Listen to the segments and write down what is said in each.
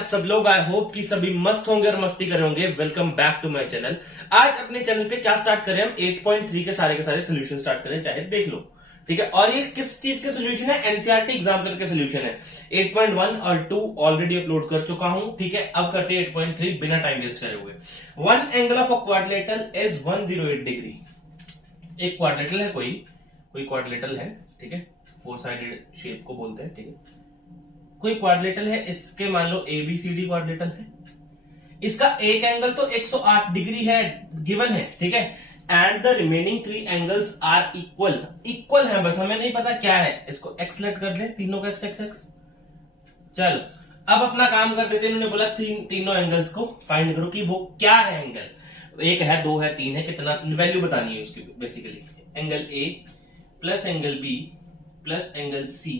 आप सब लोग? आई होप कि सभी मस्त होंगे और मस्ती कर होंगे। Welcome back to my channel. आज अपने चैनल पे क्या स्टार्ट करें हम? 8.3 के सारे सोल्यूशन स्टार्ट करें, चाहे देख लो, ठीक है। और ये किस चीज के सोल्यूशन है? एनसीईआरटी एग्जाम्पल के सोल्यूशन है। 8.1 और 2 ऑलरेडी अपलोड कर चुका हूं, ठीक है। अब करते हैं 8.3 बिना टाइम वेस्ट करे हुए। One angle of a quadrilateral is 108 degree. एक क्वाड्रिलेटरल है, कोई क्वाड्रिलेटरल है, ठीक है। फोर साइडेड शेप को बोलते हैं, ठीक है। कोई क्वाड्रिलेटरल है, इसके मान लो एबीसीडी क्वाड्रिलेटरल है। इसका एक एंगल तो 108 डिग्री है, गिवन है, ठीक है। And the remaining 3 angles are equal है, बस हमें नहीं पता क्या है। इसको एक्स लेट कर ले, तीनों का एक्स एक्स एक्स। चल अब अपना काम कर देते हैं। इन्होंने बोला तीनों एंगल्स को फाइंड करो कि वो क्या है एंगल। एक है, दो है, तीन है, कितना वैल्यू बतानी है उसकी। Basically angle A plus angle B plus angle C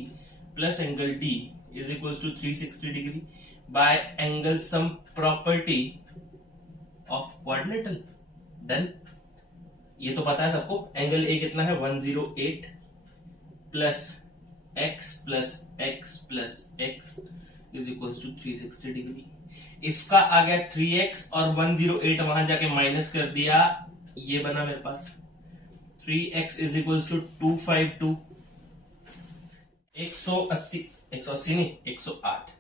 plus angle D is equals to 360 degree by angle sum property of quadrilateral. Then ये तो पता है सबको। एंगल ए कितना है? 108 plus x plus x plus x is equals to 360 degree. इसका आ गया 3x और 108 वहां जाके माइनस कर दिया, ये बना मेरे पास 3x इज इक्वल्स टू 252 180 नहीं 108।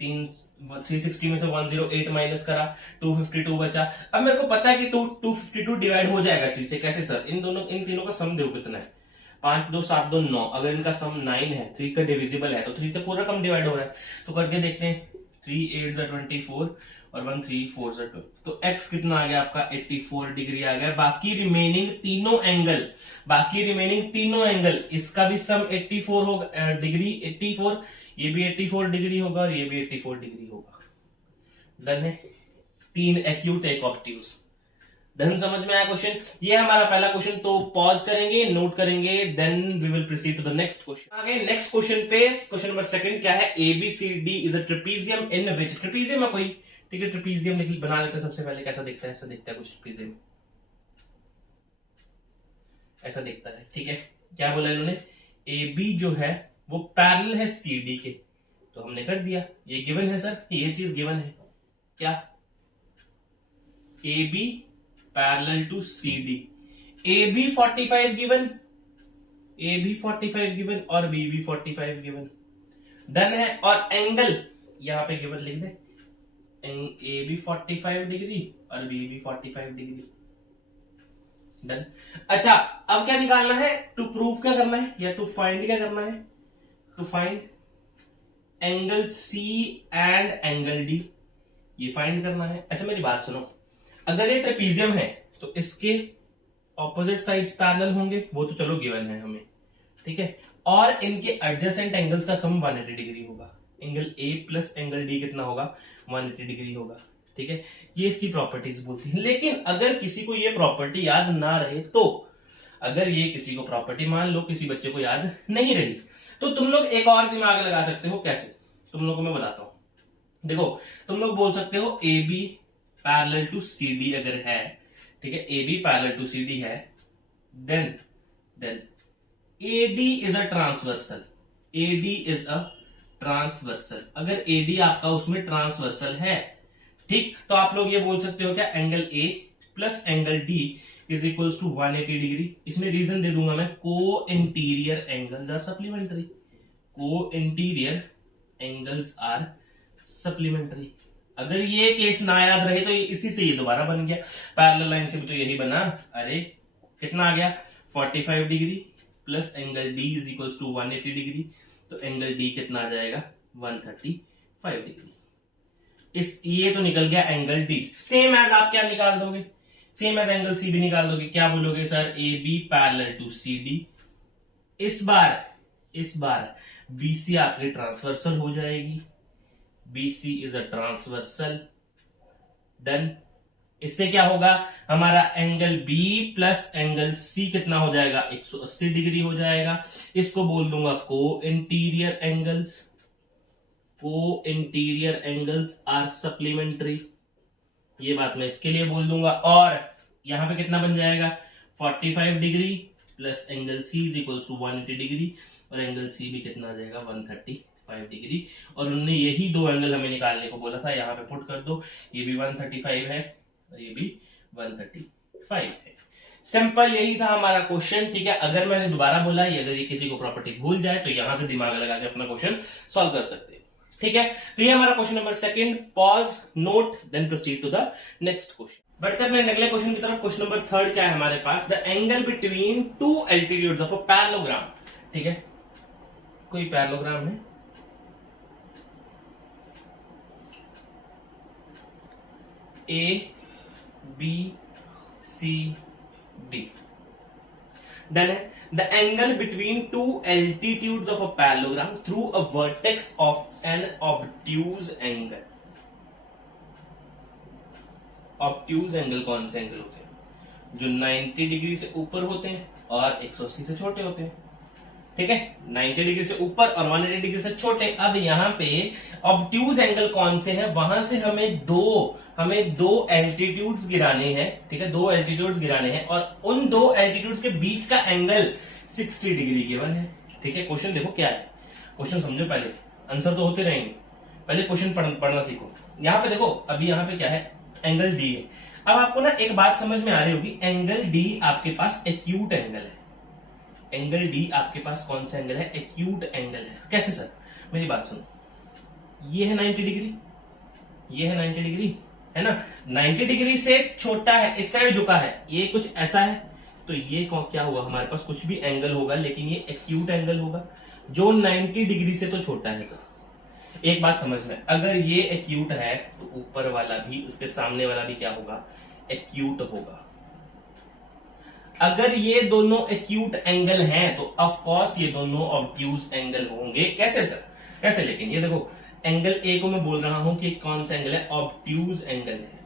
360 में से 108 माइनस करा, 252 बचा। अब मेरे को पता है कि 252 डिवाइड हो जाएगा 3 से। कैसे सर? इन तीनों का सम देखो कितना है। 5 2 7 2 9। अगर इनका सम 9 है, 3 का डिविजिबल है, तो 3 से पूरा कम डिवाइड हो रहा है। तो करके देखते हैं। 3 8 24 और 1 3 4 12। तो x कितना आ गया आपका? 84 डिग्री आ गया। बाकी रिमेनिंग तीनों एंगल इसका भी सम 84 होगा डिग्री। 84, ये भी 84 डिग्री होगा और ये भी 84 डिग्री होगा। डन है। 3 एक्यूट एक ऑब्ट्यूज। धन समझ में आया क्वेश्चन? ये हमारा पहला क्वेश्चन। तो पॉज करेंगे, नोट करेंगे, then we will proceed to the next question. आगे नेक्स्ट क्वेश्चन पे क्वेश्चन नंबर सेकंड क्या है? ABCD is a trapezium in which, trapezium है कोई, ठीक है। ट्रेपीजियम बना लेते हैं सबसे पहले। कैसा दिखता है? ऐसा दिखता है कुछ। ट्रेपीजियम ऐसा दिखता है, ठीक है। क्या बोला इन्होंने? ए बी जो है वो पैरेलल है सी डी के, तो हमने कर दिया। ये गिवन है सर, ये चीज गिवन है। क्या? A B parallel to C D. A B 45 given, A B 45 given और बी बी 45 गिवन। डन है। और एंगल यहां पे गिवन लिख दे। ए बी 45 डिग्री और बी बी 45 डिग्री। डन। अच्छा, अब क्या निकालना है? टू प्रूव क्या करना है, या टू फाइंड क्या करना है? To find angle C and angle D, ये फाइंड करना है। अच्छा मेरी बात सुनो, अगर ये ट्रेपीजियम है तो इसके ऑपोजिट साइड्स पैरेलल होंगे, वो तो चलो गिवन है हमें, ठीक है। और इनके एडजेसेंट एंगल्स का सम 180 डिग्री होगा। Angle A plus angle D कितना होगा? 180 डिग्री होगा, ठीक है। ये इसकी प्रॉपर्टीज बोलती है। लेकिन अगर किसी को ये प्रॉपर्टी याद ना रहे, तो अगर ये किसी को प्रॉपर्टी मान लो किसी बच्चे को याद नहीं रही, तो तुम लोग एक और दिमाग लगा सकते हो। कैसे? तुम लोग को मैं बताता हूं। देखो, तुम लोग बोल सकते हो A B parallel to C D अगर है, ठीक है, A B parallel to C D है, then AD is a transversal. AD is a transversal. अगर AD आपका उसमें ट्रांसवर्सल है, ठीक, तो आप लोग ये बोल सकते हो क्या? Angle A plus angle D is equal to 180 degree. इसमें रीजन दे दूंगा मैं, co interior angles are supplementary. Co interior angles are supplementary. अगर ये केस ना याद रहे तो इसी से ये दोबारा बन गया। पैरेलल लाइन से भी तो यही बना। अरे कितना आ गया? 45 degree plus angle D is equal to 180 degree. तो एंगल डी कितना आ जाएगा? 135 डिग्री। ये तो निकल गया एंगल डी। सेम एज आप क्या निकाल दोगे? सेम एज एंगल सी भी निकाल दोगे। क्या बोलोगे? Sir A B parallel to C D. इस बार बीसी आपकी ट्रांसवर्सल हो जाएगी। BC is a transversal. Done. इससे क्या होगा? हमारा angle B plus angle C कितना हो जाएगा? 180 डिग्री हो जाएगा। इसको बोल दूंगा को इंटीरियर एंगल्स। को इंटीरियर एंगल्स आर सप्लीमेंट्री। ये बात मैं इसके लिए बोल दूंगा। और यहां पे कितना बन जाएगा? 45 degree plus angle C is equal to 180 degree और एंगल सी भी कितना आ जाएगा? 135 5 डिग्री, और उन्होंने यही दो एंगल हमें निकालने को बोला था, यहाँ पे पुट कर दो, ये भी 135 है और ये भी 135 है। सिंपल, यही था हमारा क्वेश्चन। ठीक है, अगर मैंने दोबारा बोला, अगर ये किसी को प्रॉपर्टी भूल जाए तो यहां से दिमाग लगा के अपना क्वेश्चन सॉल्व कर सकते हैं। ठीक है, तो ये हमारा question number second. Pause, note, then proceed to the next question. बढ़ते हैं अपने अगले क्वेश्चन की तरफ। क्वेश्चन नंबर थर्ड क्या है हमारे पास? The angle between two altitudes of a parallelogram. ठीक है, कोई पैरेललोग्राम है, A B C D, done है। The angle between two altitudes of a parallelogram through a vertex of an obtuse angle. Obtuse angle कौन से angle होते हैं? जो 90 डिग्री से ऊपर होते हैं और 180 से छोटे होते हैं। ठीक है, 90 डिग्री से ऊपर और 180 डिग्री से छोटे। अब यहाँ पे ऑब्ट्यूज एंगल कौन से हैं? वहां से हमें दो एल्टीट्यूड्स गिराने हैं। ठीक है, दो एल्टीट्यूड्स गिराने हैं और उन दो एल्टीट्यूड्स के बीच का एंगल 60 डिग्री गिवन है। ठीक है, क्वेश्चन देखो क्या है, क्वेश्चन समझो पहले, आंसर तो होते रहेंगे, पहले क्वेश्चन पढ़ना सीखो। यहाँ पे देखो, अभी यहाँ पे क्या है? एंगल डी है। अब आपको ना एक बात समझ में आ रही होगी, एंगल डी आपके पास एक्यूट एंगल है। एंगल डी आपके पास कौन सा एंगल है? एक्यूट एंगल है। कैसे सर? मेरी बात सुनो, ये है 90 डिग्री, ये है 90 डिग्री, है ना? 90 डिग्री से छोटा है, इस साइड झुका है, ये कुछ ऐसा है, तो ये क्या हुआ? हमारे पास कुछ भी एंगल होगा लेकिन ये एक्यूट एंगल होगा, जो 90 डिग्री से तो छोटा है सर। एक बात समझ में, अगर ये एक्यूट है तो ऊपर वाला भी, उसके सामने वाला भी क्या होगा? एक्यूट होगा। अगर ये दोनों एक्यूट एंगल हैं तो ऑफ कोर्स ये दोनों ऑब्ट्यूज एंगल होंगे। कैसे सर? कैसे? लेकिन ये देखो, एंगल ए को मैं बोल रहा हूं कि कौन सा एंगल है? ऑब्ट्यूज एंगल है,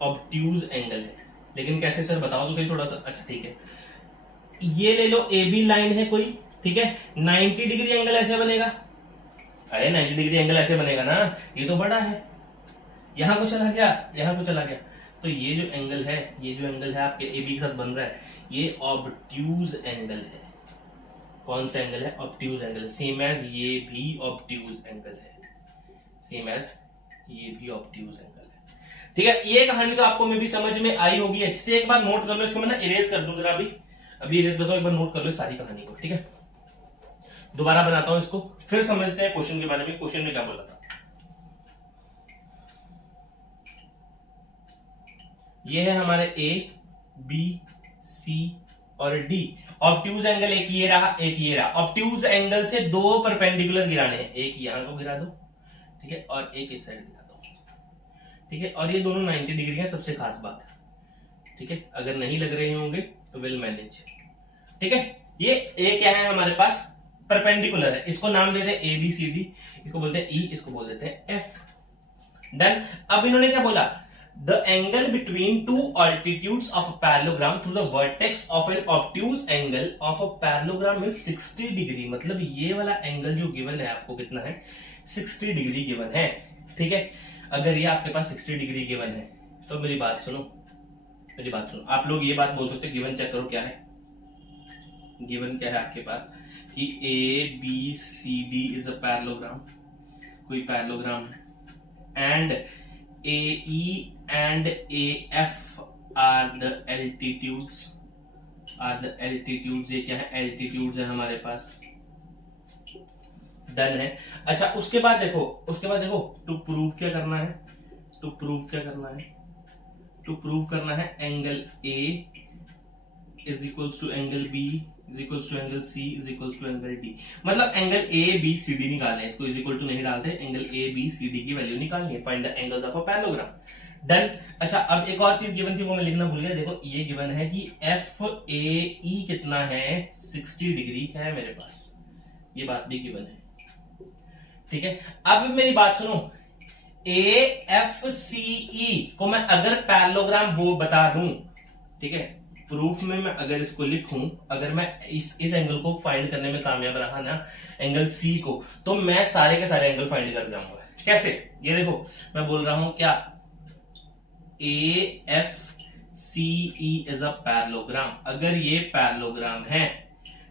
ऑब्ट्यूज एंगल है। लेकिन कैसे सर? बताओ तो सही थोड़ा सा। अच्छा ठीक है, ये ले लो, ए बी लाइन है कोई, ठीक है, 90 डिग्री एंगल ऐसे बनेगा। अरे 90 डिग्री एंगल ऐसे बनेगा ना, ये तो बड़ा है, यहां को चला गया, यहां को चला गया, तो ये जो एंगल है, ये जो एंगल है आपके ए बी के साथ बन रहा है, ये ऑब्ट्यूज एंगल है। कौन सा एंगल है? Obtuse angle. सेम एज ये भी ऑब्ट्यूज एंगल है, सेम एज ये भी ऑब्ट्यूज एंगल है। ठीक है, ये कहानी तो आपको में भी समझ में आई होगी अच्छे से। एक बार नोट कर लो इसको, मैं ना इरेज कर दूं जरा, अभी इरेज करता हूं, एक बार नोट कर लो सारी कहानी को। ठीक है, दोबारा बनाता हूं इसको, फिर समझते हैं क्वेश्चन के बारे में। क्वेश्चन में क्या बोला था? ये है हमारे ए बी सी और डी। ऑब्ट्यूज एंगल एक ये रहा, एक ये रहा। ऑब्ट्यूज एंगल से दो परपेंडिकुलर गिराने हैं, एक यहां को गिरा दो, ठीक है, और एक इस साइड गिरा दो, ठीक है, और ये दोनों 90 डिग्री है, सबसे खास बात। ठीक है, अगर नहीं लग रहे होंगे तो विल मैनेज। ठीक है, ये क्या है हमारे पास? परपेंडिकुलर है, इसको नाम देते हैं ए बी सी डी, इसको बोलते हैं ई, इसको बोल देते हैं एफ। डन। अब इन्होंने क्या बोला? The angle between two altitudes of a parallelogram through the vertex of an obtuse angle of a parallelogram is 60 degree. मतलब ये वाला एंगल जो गिवन है आपको कितना है? 60 डिग्री गिवन है। ठीक है, अगर ये आपके पास 60 डिग्री गिवन है तो मेरी बात सुनो, मेरी बात सुनो, आप लोग ये बात बोल सकते हो, गिवन चेक करो क्या है। गिवन क्या है आपके पास कि A B C D is a parallelogram, कोई पैरेललोग्राम है, and AE and AF are the altitudes, ये क्या है? altitudes है हमारे पास। डन है। अच्छा, उसके बाद देखो, टू प्रूव क्या करना है? टू प्रूव करना है angle A is equals to angle B is equals to angle C is equals to angle D। मतलब angle A B C D निकालना है, इसको इज इक्वल टू नहीं डालते, angle A B C D की value निकालनी है। Find the angles of a parallelogram. Done. अच्छा, अब एक और चीज गिवन थी वो मैं लिखना भूल गया। देखो, ये गिवन है कि FAE कितना है? 60 डिग्री है मेरे पास, ये बात भी गिवन है। ठीक है, अब मेरी बात सुनो, AFCE को मैं अगर पैरेललोग्राम वो बता दूं, ठीक है, प्रूफ में मैं अगर इसको लिखूं, अगर मैं इस एंगल को फाइंड करने में कामयाब रहा ना, एंगल सी को, तो मैं सारे के सारे एंगल फाइंड कर जाऊंगा। कैसे? ये देखो, मैं बोल रहा हूं क्या? AFCE is a parallelogram. अगर ये पैरेललोग्राम है,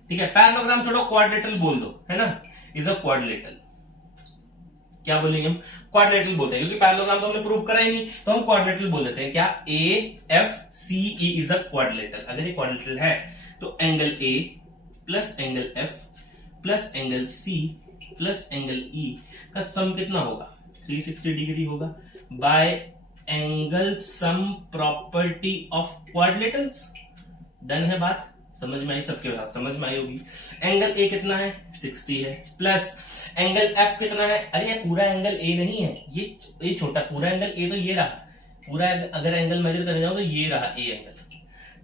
ठीक है, पैरेललोग्राम छोड़ो, क्वाड्रेटल बोल दो, है ना, इज अ क्वाड्रिलेटरल। क्या बोलेंगे हम? क्वाड्रिलेटरल बोलते हैं, क्योंकि पैरेललोग्राम तो हमने प्रूव करा ही नहीं, तो हम क्वाड्रिलेटरल बोल देते हैं। क्या? A F C E is a quadrilateral. अगर ये क्वाड्रिलेटरल है तो angle A plus angle F plus angle C plus angle E का सम कितना होगा? 360 डिग्री होगा by angle sum property of quadrilaterals. Done है बात? समझ में आई? सबके साथ समझ में आई होगी। एंगल ए कितना है? 60 है, प्लस एंगल एफ कितना है? अरे ये पूरा एंगल ए नहीं है, ये छोटा पूरा एंगल ए तो ये रहा पूरा। अगर एंगल मेजर करने जाऊं तो ये रहा ए एंगल,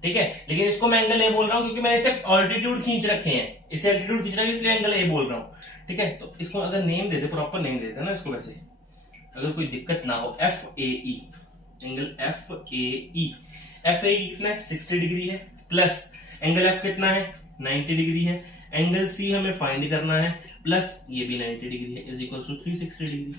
ठीक है। लेकिन इसको मैं एंगल ए बोल रहा हूं क्योंकि मैंने इसे ऑल्टीट्यूड खींच रखे हैं, इसे एल्टीट्यूड खींच रखा है, इसलिए एंगल ए बोल रहा हूं, ठीक है। तो इसको अगर नेम देते, प्रॉपर नेम देते ना इसको, वैसे अगर कोई दिक्कत ना हो, F A E, angle F A E. F A E कितना है? 60 डिग्री है, प्लस एंगल एफ कितना है? 90 डिग्री है। एंगल सी हमें फाइंड करना है, प्लस ये भी 90 डिग्री है, is equal to 360 degree.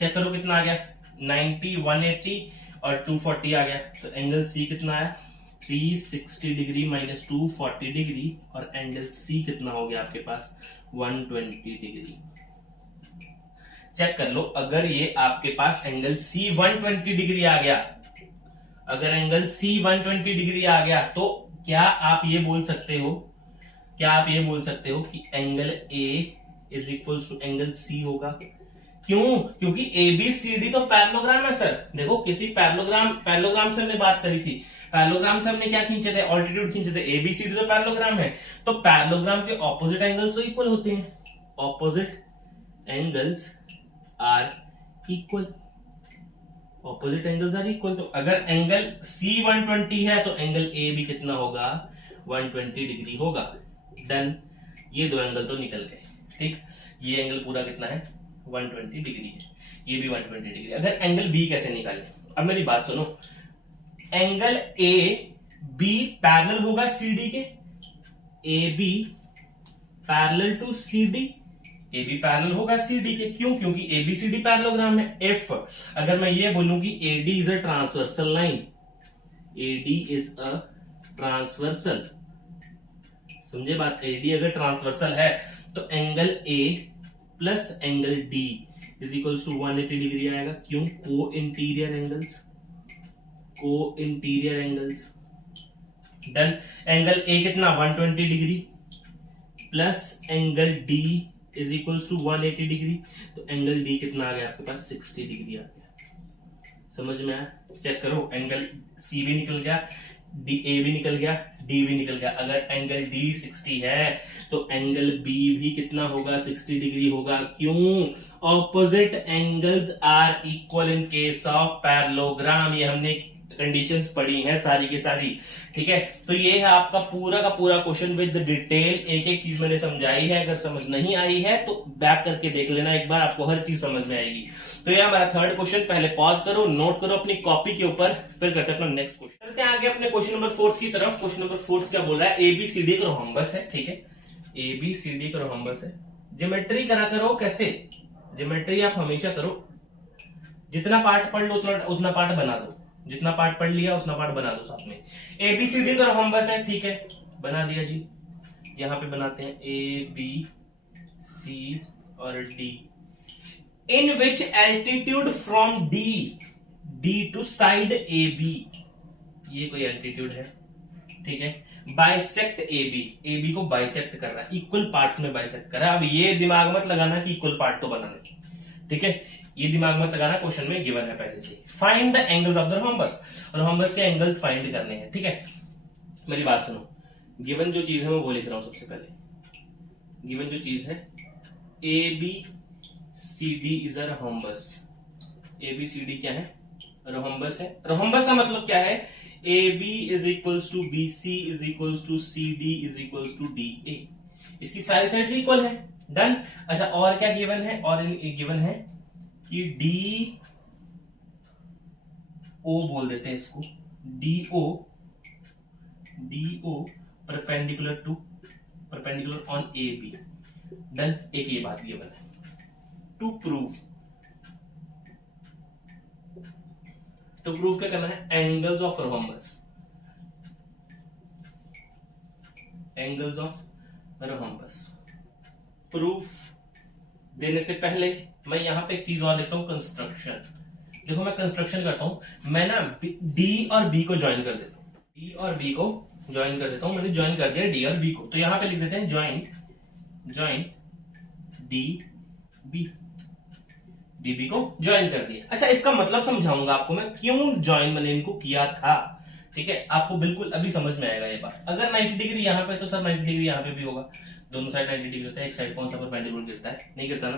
Check करो कितना आ गया? 90, 180 और 240 आ गया। तो एंगल सी कितना आया? 360 डिग्री माइनस 240 डिग्री, और एंगल सी कितना हो गया आपके पास? 120 डिग्री। चेक कर लो, अगर ये आपके पास एंगल सी 120 डिग्री आ गया, अगर एंगल सी 120 डिग्री आ गया, तो क्या आप ये बोल सकते हो, कि angle A is equal to angle C होगा? क्यों? क्योंकि ए बी सी डी तो पैरेललोग्राम है सर। देखो, किसी पैरेललोग्राम से हमने बात करी थी, पैरेललोग्राम से हमने क्या खींचे थे? ऑल्टीट्यूड खींचे थे। ए बी सी डी तो पैरेललोग्राम है, तो पैरेललोग्राम के ऑपोजिट एंगल्स तो इक्वल होते हैं। Opposite angles are equal, opposite angles are equal. तो अगर एंगल सी 120 है तो एंगल ए भी कितना होगा? 120 डिग्री होगा। डन। ये दो एंगल तो निकल गए, ठीक। ये एंगल पूरा कितना है? 120 डिग्री है, ये भी 120 डिग्री। अगर एंगल बी कैसे निकाले? अब मेरी बात सुनो, एंगल ए बी पैरेलल होगा सी डी के, A B parallel to C D, A B parallel होगा सी डी के। क्यों? क्योंकि A B C D parallelogram है। इफ अगर मैं ये बोलूं कि A D is a transversal line, A D is a transversal, समझे बात? ए डी अगर ट्रांसवर्सल है तो angle A plus angle D is equal to 180 degree आएगा। क्यों? Co interior angles. Done. Angle A कितना? 120 degree plus angle D is equal to 180 degree, तो angle D कितना आ गया आपके पास? 60 डिग्री आ गया। समझ में आया? चेक करो, एंगल सी भी निकल गया, डी ए भी निकल गया, डी भी निकल गया। अगर एंगल डी 60 है तो एंगल बी भी कितना होगा? 60 डिग्री होगा। क्यों? Opposite angles are equal in case of parallelogram. ये हमने कंडीशंस पढ़ी हैं सारी की सारी, ठीक है। तो ये है आपका पूरा का पूरा क्वेश्चन विद डिटेल, एक एक चीज मैंने समझाई है। अगर समझ नहीं आई है तो बैक करके देख लेना एक बार, आपको हर चीज समझ में आएगी। तो ये हमारा थर्ड क्वेश्चन, पहले पॉज करो, नोट करो अपनी कॉपी के ऊपर, फिर करते हैं अपना नेक्स्ट क्वेश्चन। चलते हैं आगे अपने क्वेश्चन नंबर 4 की तरफ। क्वेश्चन नंबर 4 क्या बोल रहा है? एबीसीडी का रोहम्बस है, ठीक है। एबीसीडी का रोहम्बस है। ज्योमेट्री करा करो। कैसे? ज्योमेट्री आप हमेशा करो, जितना पार्ट पढ़ लो उतना पार्ट बना दो, जितना पार्ट पढ़ लिया उतना पार्ट बना दो साथ में। एबीसीडी का रोहम्बस है, ठीक है, बना दिया जी। यहां पे बनाते हैं ए बी सी और D, in which altitude from D to side A B, ये कोई एल्टीट्यूड है, ठीक है। बाइसेक्ट ए बी को बाइसेक्ट कर रहा है, इक्वल पार्ट में बाइसेक्ट कर रहा है। अब ये दिमाग मत लगाना कि इक्वल पार्ट तो बनाने, ठीक है, ये दिमाग मत लगाना, क्वेश्चन में गिवन है पहले से। Find the angles of the rhombus, rhombus के एंगल्स फाइंड करने हैं, ठीक है। मेरी बात सुनो, गिवन जो चीज है मैं वो लिख रहा हूं सबसे पहले। गिवन जो चीज है A B C D is a rhombus. A B C D क्या है? रोहम्बस है। रोहम्बस का मतलब क्या है? A B is equals to B C is equals to C D is equals to D A. इसकी सारी साइड इक्वल है। डन। अच्छा, और क्या गिवन है? और गिवन है कि डी ओ बोल देते हैं इसको, D O perpendicular on A B. Done. एक ये बात गिवन है। टू प्रूव क्या करना है? Angles of rhombus, angles of rhombus. Proof देने से पहले मैं यहां पे एक चीज और लिखता हूं, कंस्ट्रक्शन। देखो मैं कंस्ट्रक्शन करता हूं, मैं ना डी और बी को ज्वाइन कर देता हूं, डी और बी को ज्वाइन कर देता हूं। मैंने ज्वाइन कर दिया डी और बी को, तो यहां पे लिख देते हैं ज्वाइन डी बी, डीबी को ज्वाइन कर दिया। अच्छा, इसका मतलब समझाऊंगा आपको मैं, क्यों ज्वाइन मैंने इनको किया था। ठीक है, आपको बिल्कुल अभी समझ में आएगा ये बात। अगर 90 डिग्री यहाँ पे तो सर 90 डिग्री यहाँ पे भी होगा, दोनों साइड 90 डिग्री होता है, एक साइड कौन सा परपेंडिकुलर गिरता है, नहीं गिरता ना।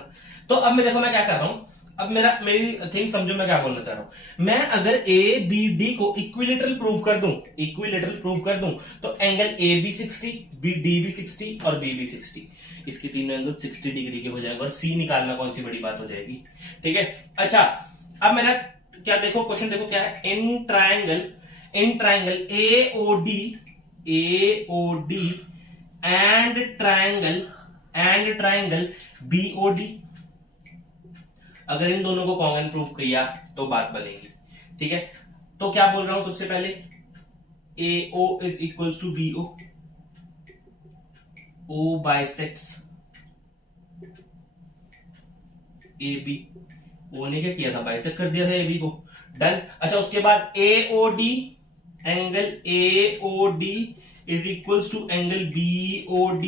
तो अब मैं देखो मैं क्या कर रहा हूं, अब मेरी थिंग समझो मैं क्या बोलना चाह रहा हूं। मैं अगर ए बी डी को इक्विलेटरल प्रूव कर दूं तो angle A B 60, B D B 60 और बी बी 60, इसके तीनों एंगल 60 डिग्री के हो जाएंगे और सी निकालना कौन सी बड़ी बात हो जाएगी। ठीक है, अच्छा अब मेरा क्या देखो क्वेश्चन देखो क्या है, in triangle AOD and triangle BOD, अगर इन दोनों को कॉन्ग्रुएंट प्रूफ किया तो बात बनेगी। ठीक है, तो क्या बोल रहा हूं सबसे पहले, AO is equals to BO, O bisects AB, O ने क्या किया था, बाइसेक्ट कर दिया था AB को, डन। अच्छा उसके बाद AOD, angle AOD is equals to angle BOD,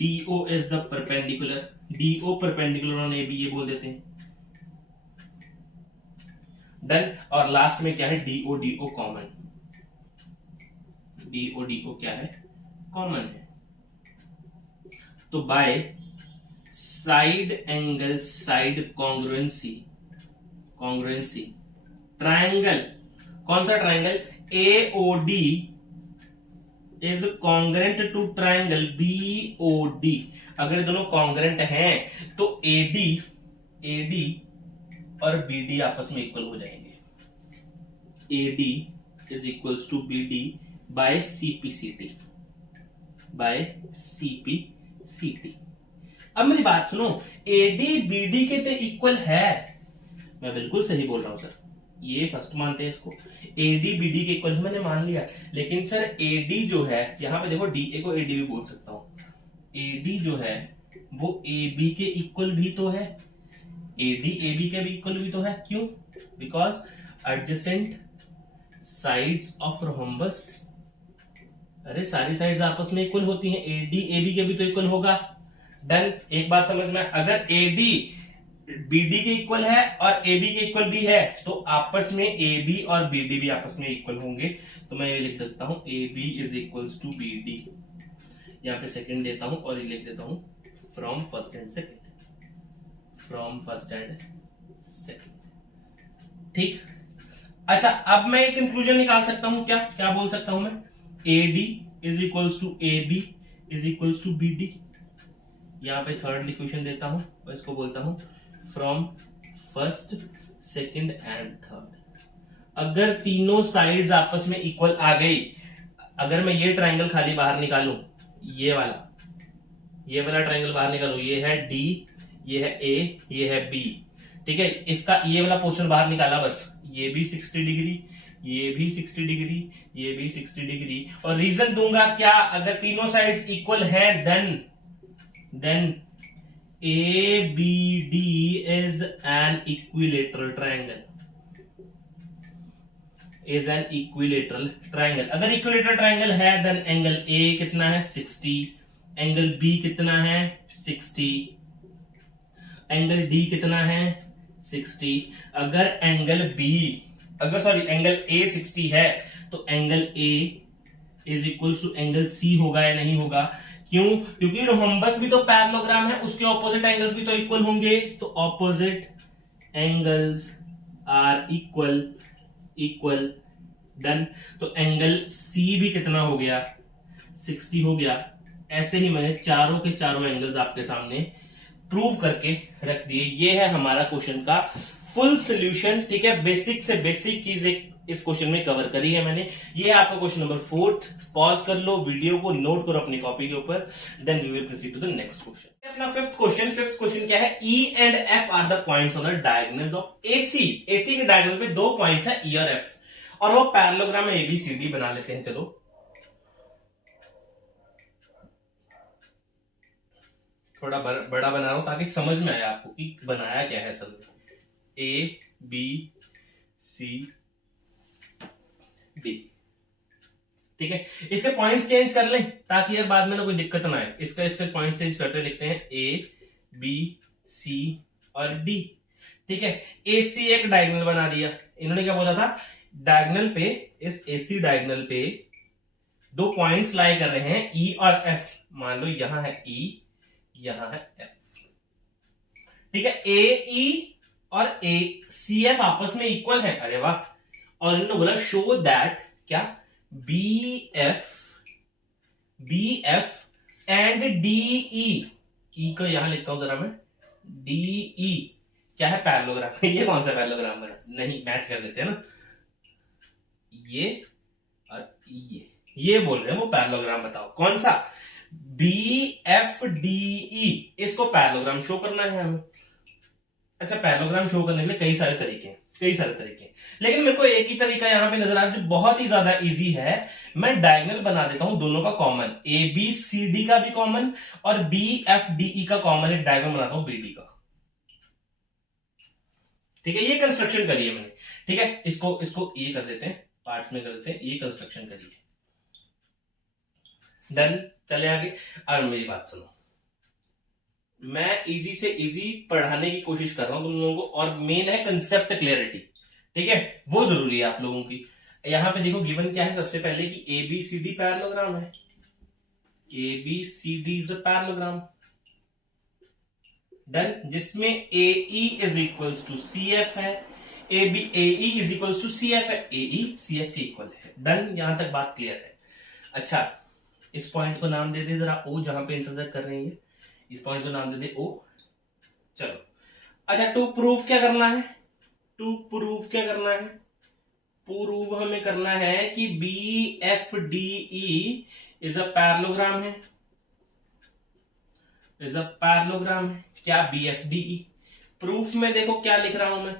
DO is the perpendicular, DO perpendicular on AB, ये बोल देते हैं, डन। और लास्ट में क्या है, DO कॉमन, DO क्या है, कॉमन है। तो by side angle side congruency triangle, कौन सा triangle, AOD is congruent to triangle BOD। अगर ये दोनों कॉन्ग्रुएंट हैं तो AD और BD आपस में इक्वल हो जाएंगे, AD is equals to BD by CPCT, अब मेरी बात सुनो, AD BD के तो इक्वल है, मैं बिल्कुल सही बोल रहा हूं सर, ये फर्स्ट मानते हैं इसको, AD BD के इक्वल है, मैंने मान लिया। लेकिन सर AD जो है, यहां पे देखो DA को AD भी बोल सकता हूं, AD जो है वो AB के इक्वल भी तो है, AD AB के भी इक्वल भी तो है, क्यों, because adjacent sides of rhombus, अरे सारी साइड्स आपस में इक्वल होती हैं, AD AB के भी तो इक्वल होगा, डन। एक बात समझ में, अगर AD BD के इक्वल है और AB के इक्वल भी है तो आपस में AB और BD भी आपस में इक्वल होंगे, तो मैं ये लिख सकता हूं AB is equals to BD, यहां पे सेकंड देता हूं और ये लिख देता हूं फ्रॉम फर्स्ट एंड सेकंड, ठीक। अच्छा अब मैं एक कंक्लूजन निकाल सकता हूं, क्या बोल सकता हूं मैं, AD is equals to AB is equals to BD, यहां पे थर्ड इक्वेशन देता हूं और इसको बोलता हूं from first second and third. अगर तीनों साइड्स आपस में इक्वल आ गई, अगर मैं ये ट्रायंगल खाली बाहर निकालूं, ये वाला ट्रायंगल बाहर निकालूं, ये है D, ये है A, ये है B, ठीक है, इसका ये वाला पोर्शन बाहर निकाला बस, ये भी 60 डिग्री, ये भी 60 डिग्री, ये भी 60 डिग्री, और रीजन दूंगा क्या, अगर तीनों साइड्स इक्वल हैं then ABD is an equilateral triangle, अगर इक्विलेटरल ट्रायंगल है देन एंगल A कितना है 60, एंगल B कितना है 60, एंगल D कितना है 60। अगर एंगल A 60 है तो angle A is equal to angle C होगा या नहीं होगा, क्यों, क्योंकि रोम्बस भी तो पैरेललोग्राम है, उसके ऑपोजिट एंगल्स भी तो इक्वल होंगे, तो opposite angles are equal, done. तो एंगल C भी कितना हो गया 60 हो गया। ऐसे ही मैंने चारों के चारों एंगल्स आपके सामने प्रूव करके रख दिए। ये है हमारा क्वेश्चन का फुल सोल्यूशन, ठीक है, बेसिक से बेसिक चीज इस क्वेश्चन में कवर करी है मैंने। ये है आपका क्वेश्चन नंबर 4। पॉज कर लो, वीडियो को नोट करो अपनी कॉपी के ऊपर, then we will proceed to the next question. अपना फिफ्थ क्वेश्चन क्या है, E and F are the points on the diagonals of AC के डायगोनल पे दो पॉइंट्स है E और F, और वो पैरेललोग्राम में ABCD बना लेते हैं। चलो थोड़ा बड़ा बना रहा हूं ताकि समझ में आए आपको कि बनाया क्या है असल में। ए बी सी डी, ठीक है। इसके पॉइंट्स चेंज कर लें ताकि यार बाद में ना कोई दिक्कत ना आए। इसके पॉइंट्स चेंज करते लिखते हैं ए बी सी और डी, ठीक है। ए सी एक डायगोनल बना दिया। इन्होंने क्या बोला था, डायगोनल पे, इस एसी डायगोनल पे दो पॉइंट्स लाई कर रहे हैं ई और एफ। मान लो यहां है ई, यहां है एफ, ठीक है। ए ई और ए सी एफ आपस में इक्वल है। अरे वाह। और इन्होंने बोला शो दैट क्या, B F and D E को यहां लिखता हूं जरा मैं, डी ई क्या है, पैरेललोग्राम। ये कौन सा पैरेललोग्राम बना, नहीं मैच कर देते हैं ना, ये और ये बोल रहे हैं वो पैरेललोग्राम। बताओ कौन सा, बी एफ डी ई, इसको पैरेललोग्राम शो करना है हमें। अच्छा, पैरेललोग्राम शो करने के लिए कई सारे तरीके हैं, लेकिन मेरे को एक ही तरीका यहां पे नजर आ रहा है जो बहुत ही ज्यादा इजी है। मैं डायगोनल बना देता हूं दोनों का common, A B C D का भी कॉमन और बी एफ डी ई का कॉमन, एक डायगोनल बनाता हूं बी डी का, ठीक है। ये कंस्ट्रक्शन करिए मैंने, ठीक है। इसको ये कर देते हैं, पार्ट्स में कर देते हैं, ये कंस्ट्रक्शन करिए। डन, चले आगे। अब मेरी बात सुनो, मैं इजी से इजी पढ़ाने की कोशिश कर रहा हूं तुम लोगों को, और मेन है कंसेप्ट क्लियरिटी, ठीक है, वो जरूरी है आप लोगों की। यहां पे देखो गिवन क्या है, सबसे पहले कि A B C D parallelogram है, A B C D is a parallelogram. Done, जिसमें A E is equals to C F है, A E is equals to C F है, ए ई सी एफ के equal है। Done, यहां तक बात clear है। अच्छा, इस पॉइंट को नाम दे दे जरा ओ, जहां पे इंटरसेक्ट कर रही है, इस पॉइंट को नाम दे दे ओ। चलो, अच्छा, टू प्रूफ क्या करना है, प्रूफ हमें करना है कि B F D E is a parallelogram है, क्या B F D E. Proof में देखो क्या लिख रहा हूं मैं,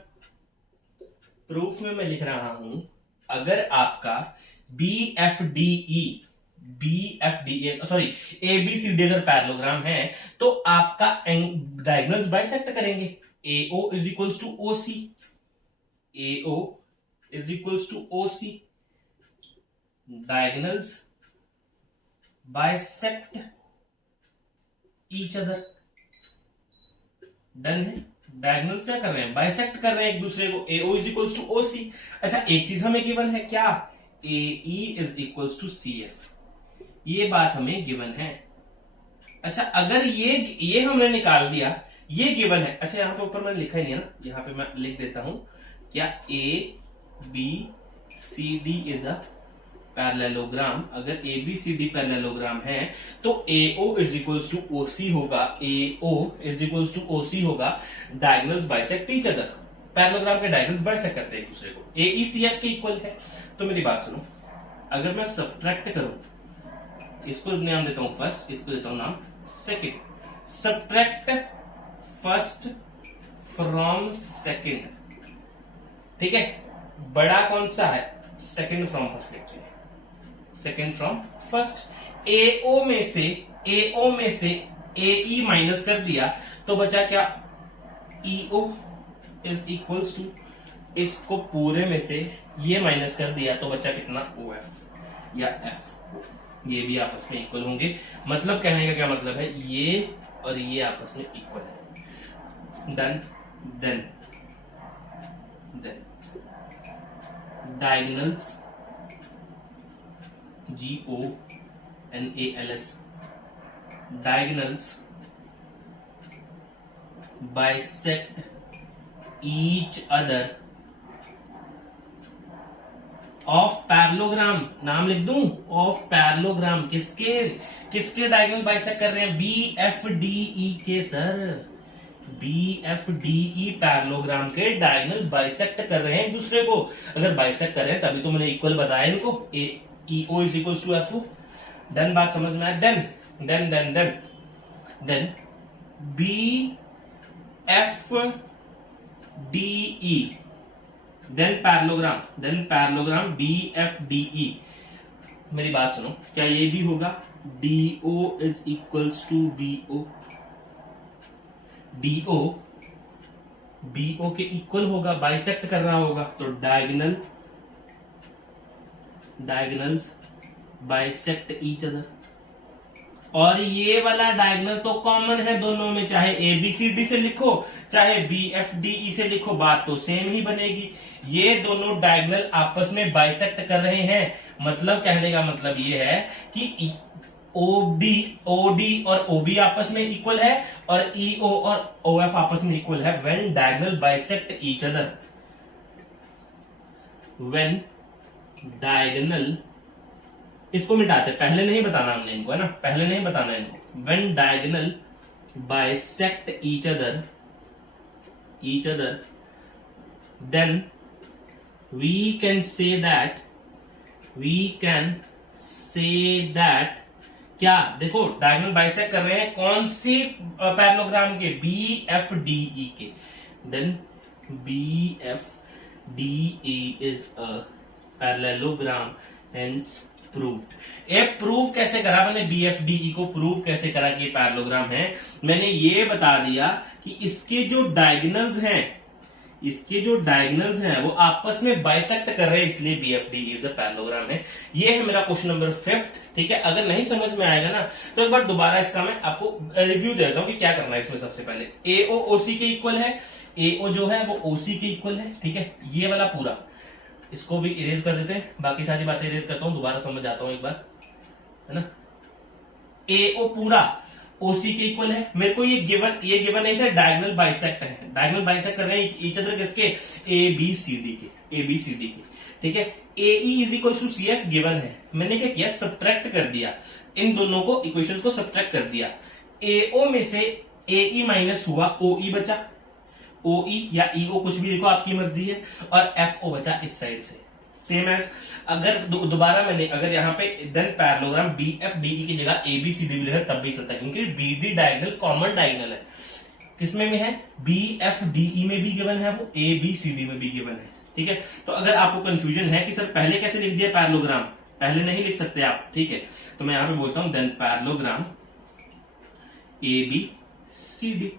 प्रूफ में मैं लिख रहा हूं, अगर आपका B F D E sorry A B C D अगर पैरेललोग्राम है तो आपका डायगोनल्स बाइसेक्ट करेंगे। AO is equals to OC, AO is equals to OC, diagonals bisect each other. Done है, डायगोनल्स क्या कर रहे हैं, बाइसेक्ट कर रहे हैं एक दूसरे को। AO is equals to OC। अच्छा, एक चीज हमें गिवन है क्या, AE is equals to CF, ये बात हमें गिवन है। अच्छा, अगर ये हमने निकाल दिया, ये गिवन है। अच्छा, यहां पे ऊपर मैंने लिखा ही नहीं है ना, यहां पे मैं लिख देता हूं, क्या A B C D is a parallelogram. अगर A B C D parallelogram है तो AO is equals to OC होगा, AO is equals to OC होगा, diagonals bisect each other. Parallelogram के डायगोनल्स बाइसेक्ट करते हैं एक दूसरे को, AECF के इक्वल है। तो मेरी बात सुनो, अगर मैं सब्ट्रैक्ट करूं, इसको नाम देता हूं फर्स्ट, इसको देता हूं नाम second. Subtract first from second, ठीक है। बड़ा कौन सा है, सेकंड फ्रॉम फर्स्ट लिखते हैं, सेकंड फ्रॉम फर्स्ट। AO में से AE माइनस कर दिया तो बचा क्या, EO इज इक्वल्स टू, इसको पूरे में से ये माइनस कर दिया तो बचा कितना, OF या FO। ये भी आपस में इक्वल होंगे। मतलब कहने का क्या मतलब है, ये और ये आपस में इक्वल है। Done, then diagonals GONALS, diagonals bisect each other of parallelogram. नाम लिख दूं, ऑफ पैरेललोग्राम। किसके डायगोनल बाइसेक्ट कर रहे हैं, BFDE के। सर, BFDE पैरेललोग्राम के डायगोनल बाइसेक्ट कर रहे हैं एक दूसरे को। अगर बाइसेक्ट कर रहे हैं तभी तो मैंने इक्वल बताया इनको, EO is equal to FO। Done, बात समझ में आया। Then BFDE, then parallelogram BFDE। मेरी बात सुनो, क्या ये भी होगा, DO is equals to BO, DO BO के इक्वल होगा, बाइसेक्ट कर रहा होगा, तो डायगोनल्स बाइसेक्ट ईच अदर। और ये वाला डायगोनल तो कॉमन है दोनों में, चाहे ABCD से लिखो चाहे BFDE से लिखो, बात तो सेम ही बनेगी। ये दोनों डायगोनल आपस में बाइसेक्ट कर रहे हैं, मतलब कहने का मतलब ये है कि OD और OB आपस में इक्वल है और EO और OF आपस में इक्वल है when diagonal bisect each other. When diagonal, इसको मिटाते, पहले नहीं बताना हमने इनको, है ना, पहले नहीं बताना इनको। When diagonal bisect each other then we can say that क्या, देखो डायगोनल बाइसेक्ट कर रहे हैं कौन सी पैरेललोग्राम के, BFDE के, then BFDE is a parallelogram, hence proved. ये प्रूव कैसे करा मैंने, BFDE को प्रूव कैसे करा कि ये पैरेललोग्राम है, मैंने ये बता दिया कि इसके जो डायगोनल्स हैं वो आपस में बाइसेक्ट कर रहे हैं, इसलिए BFDE इज अ पैरेललोग्राम है। ये है मेरा क्वेश्चन नंबर 5, ठीक है। अगर नहीं समझ में आएगा ना तो एक बार दोबारा इसका मैं आपको रिव्यू दे देता हूं कि क्या करना है इसमें। सबसे पहले AO OC के इक्वल है, AO जो है वो OC के इक्वल है, ठीक है। ये वाला पूरा इसको भी इरेज कर देते हैं, बाकी सारी बातें इरेज करता हूं, दोबारा समझ आता हूं एक बार, है ना। AO पूरा OC के इक्वल है, मेरे को ये गिवन नहीं था, डायगोनल बाइसेक्ट है, डायगोनल बाइसेक्ट कर रहे हैं ईच अदर किसके, ABCD के, ठीक है। AE is equal to CF given है, मैंने क्या किया, सब्ट्रैक्ट कर दिया, इन दोनों को इक्वेशंस को सब्ट्रैक्ट कर दिया। AO में से AE माइनस हुआ, OE बचा, OE या EO कुछ भी लिखो आपकी मर्जी है, और FO बचा इस साइड से, सेम एज। अगर दोबारा मैंने अगर यहाँ पे देन पैरेललोग्राम BFDE की जगह ABCD भी लिखा तब भी चलता है, क्योंकि BD डायगोनल कॉमन डायगोनल है, किसमें में है, BFDE में भी गिवन है, वो ABCD में भी गिवन है, ठीक है। तो अगर आपको कंफ्यूजन है कि सर पहले कैसे लिख दिया पैरेललोग्राम, पहले नहीं लिख सकते आप, ठीक है, तो मैं यहां पे बोलता हूं देन पैरेललोग्राम ABCD,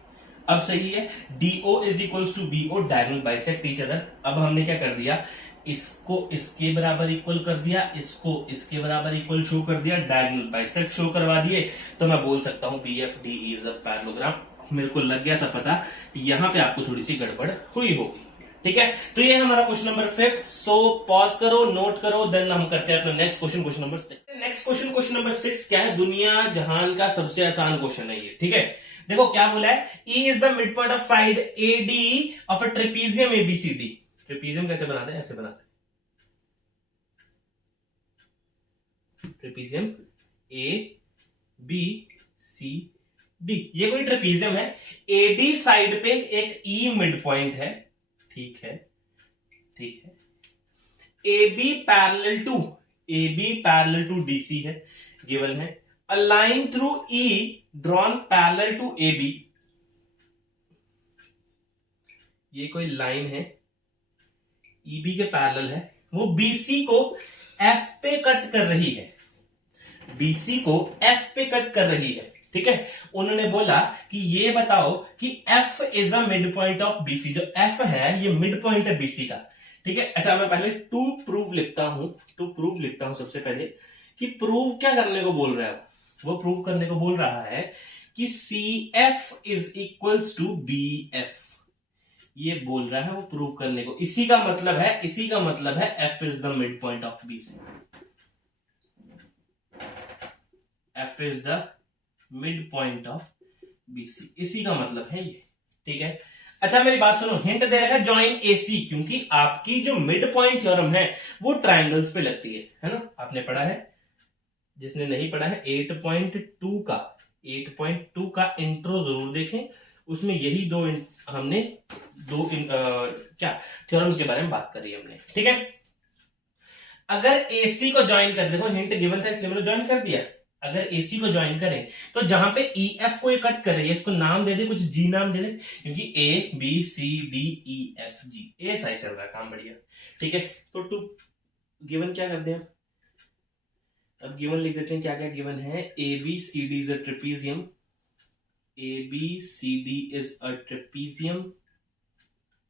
अब सही है। DO is equals to BO diagonal bisect each other. अब हमने क्या कर दिया, इसको इसके बराबर इक्वल कर दिया, इसको इसके बराबर इक्वल शो कर दिया, डायगोनल बाइसेक्ट शो करवा दिए, तो मैं बोल सकता हूं BFDE इज अ पैरेललोग्राम। मेरे को लग गया था पता, यहां पे आपको थोड़ी सी गड़बड़ हुई होगी, ठीक है। तो ये हमारा क्वेश्चन नंबर 5। सो पॉज करो, नोट करो, देन हम करते हैं अपना next question, question number 6। Next question number 6 क्या है, दुनिया जहान का सबसे आसान क्वेश्चन है ये, ठीक है। देखो क्या बोला है, E is the mid point of side AD of a trapezium ABCD। Trapezium कैसे बनाते हैं, ऐसे बनाते हैं, ट्रेपीजियम ABCD, ये कोई ट्रेपीजियम है, AD साइड पे एक E मिड पॉइंट है, ठीक है, ठीक है। AB पैरेलल टू DC है, गिवन है। A line through E drawn parallel to AB, ये कोई लाइन है EB के पैरेलल है, वो BC को F पे कट कर रही है, BC को F पे कट कर रही है, ठीक है। उन्होंने बोला कि ये बताओ कि F is a mid point of BC, जो F है ये मिड पॉइंट है BC का, ठीक है। अच्छा मैं पहले टू प्रूव लिखता हूं सबसे पहले, कि प्रूव क्या करने को बोल रहा है, वो प्रूव करने को बोल रहा है कि CF is equals to BF, ये बोल रहा है वो प्रूव करने को। इसी का मतलब है F is the mid point of BC, F is the mid point of BC, इसी का मतलब है ये, ठीक है। अच्छा मेरी बात सुनो, हिंट दे रखा है जॉइन AC, क्योंकि आपकी जो मिड पॉइंट थ्योरम है वो ट्रायंगल्स पे लगती है ना, आपने पढ़ा है, जिसने नहीं पढ़ा है 8.2 का इंट्रो जरूर देखें, उसमें यही हमने दो क्या थ्योरम्स के बारे में बात करी हमने, ठीक है। अगर AC को ज्वाइन कर, देखो हिंट गिवन था इसलिए मैंने ज्वाइन कर दिया, अगर AC को ज्वाइन करें तो जहां पे EF को ये कट कर रही है, इसको नाम दे दे, कुछ G नाम दे दे, क्योंकि ABCDEFG ए साइड चल रहा है काम, बढ़िया, ठीक है। तो टू गिवन क्या करते हैं, अब गिवन लिख देते हैं, क्या क्या गिवन है, ABCD is a trapezium, ABCD is a trapezium,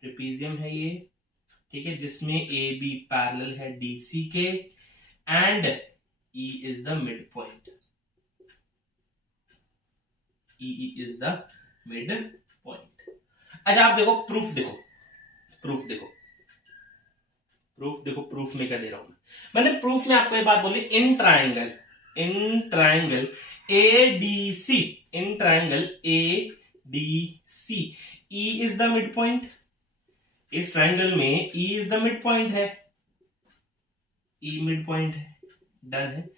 trapezium है ये, ठीक है, जिसमें AB पैरेलल है DC के and E is the mid point, E is the mid point. अच्छा आप देखो प्रूफ, देखो प्रूफ देखो, प्रूफ देखो, प्रूफ में क्या दे रहा हूं मैंने प्रूफ में आपको ये बात बोली, in triangle ADC, in triangle ADC E is the mid point, इस ट्राइंगल में E is the mid point है, E मिड पॉइंट है, डन है।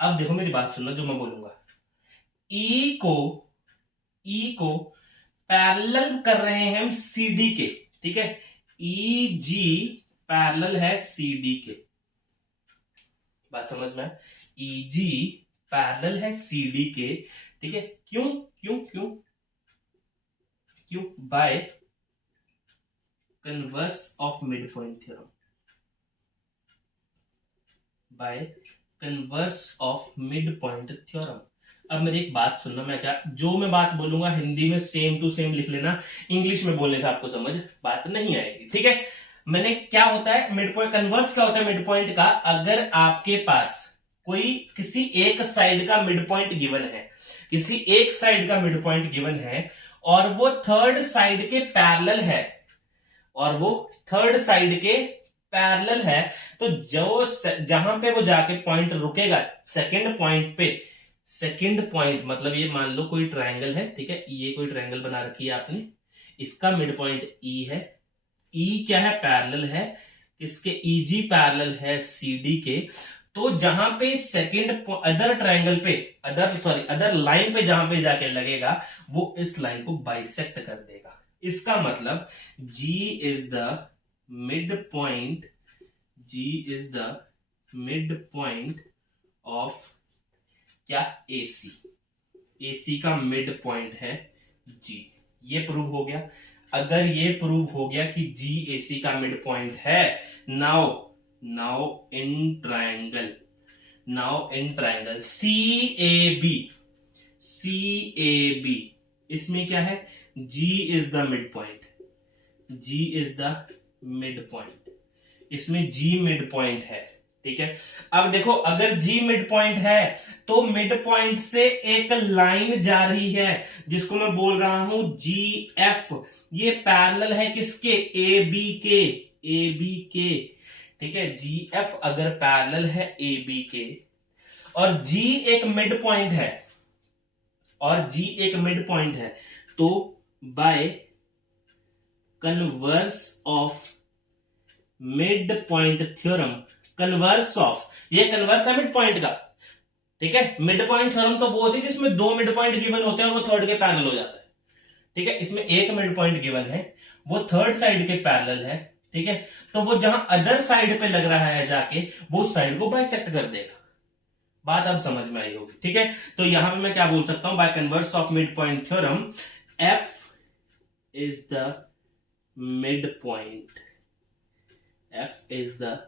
अब देखो मेरी बात सुनना जो मैं बोलूंगा, E को पैरेलल कर रहे हैं हम CD के, ठीक है, EG पैरेलल है CD के, बात समझ में, EG पैरेलल है CD के, ठीक है, क्यों क्यों क्यों क्यों, by converse of mid point theorem, by converse of mid point theorem. अब मेरी एक बात सुनना, मैं क्या जो मैं बात बोलूंगा हिंदी में सेम टू सेम लिख लेना, इंग्लिश में बोलने से आपको समझ बात नहीं आएगी, ठीक है। मैंने क्या होता है मिड पॉइंट, कन्वर्स क्या होता है मिड पॉइंट का, अगर आपके पास कोई किसी एक साइड का मिड पॉइंट गिवन है, किसी एक साइड का मिड पॉइंट गिवन है और वो थर्ड साइड के पैरेलल है, और वो थर्ड साइड के पैरेलल है, तो जो जहां पे वो जाके पॉइंट रुकेगा सेकंड पॉइंट पे, सेकंड पॉइंट मतलब ये मान लो कोई ट्रायंगल है, ठीक है, ये कोई ट्रायंगल बना रखी है आपने, इसका मिड पॉइंट E है, E क्या है पैरेलल है, इसके EG पैरेलल है CD के, तो जहां पे सेकंड अदर ट्रायंगल पे, अदर लाइन पे जहां पे जाके लगेगा वो इस लाइन को बाइसेक्ट कर देगा। इसका मतलब G is the mid point, G is the mid point of क्या AC का मिड पॉइंट है G, ये प्रूव हो गया। अगर ये प्रूव हो गया कि G AC का मिड पॉइंट है, नाउ इन ट्रायंगल CAB, इसमें क्या है, G is the mid point, G is the mid point, इसमें G मिड पॉइंट है, ठीक है। अब देखो अगर G मिड पॉइंट है तो मिड पॉइंट से एक लाइन जा रही है जिसको मैं बोल रहा हूं GF, ये पैरेलल है किसके, AB के, ठीक है, GF अगर पैरेलल है AB के और G एक मिड पॉइंट है, तो by converse of mid point theorem, converse of, ये कन्वर्स है मिड पॉइंट का, ठीक है। मिड पॉइंट थ्योरम तो वो होती है जिसमें दो मिड पॉइंट गिवन होते हैं और वो थर्ड के पैरेलल हो जाता है, ठीक है। इसमें एक मिड पॉइंट गिवन है, वो थर्ड साइड के पैरेलल है, ठीक है, तो वो जहां अदर साइड पे लग रहा है जाके वो साइड को बाइसेक्ट कर देगा। बात अब समझ में आई होगी, ठीक है। तो यहां पे मैं क्या बोल सकता हूं, by converse of mid point theorem F is the mid point, F is the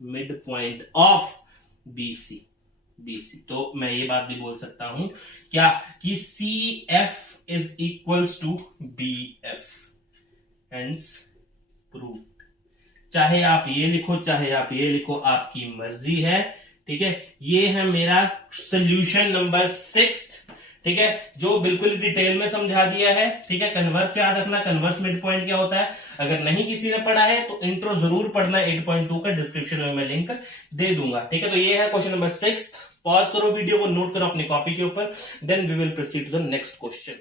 mid point of BC, तो मैं ये बात भी बोल सकता हूं क्या कि CF is equals to BF, hence proved. चाहे आप ये लिखो चाहे आप ये लिखो, आपकी मर्जी है, ठीक है। ये है मेरा सोल्यूशन नंबर 6, ठीक है, जो बिल्कुल डिटेल में समझा दिया है, ठीक है। कन्वर्स याद रखना, कन्वर्स मिड पॉइंट क्या होता है, अगर नहीं किसी ने पढ़ा है तो इंट्रो जरूर पढ़ना, 8.2 का डिस्क्रिप्शन में मैं लिंक दे दूंगा, ठीक है। तो ये है क्वेश्चन नंबर 6, पॉज करो वीडियो को, नोट करो अपनी कॉपी के ऊपर, then we will proceed to the next question.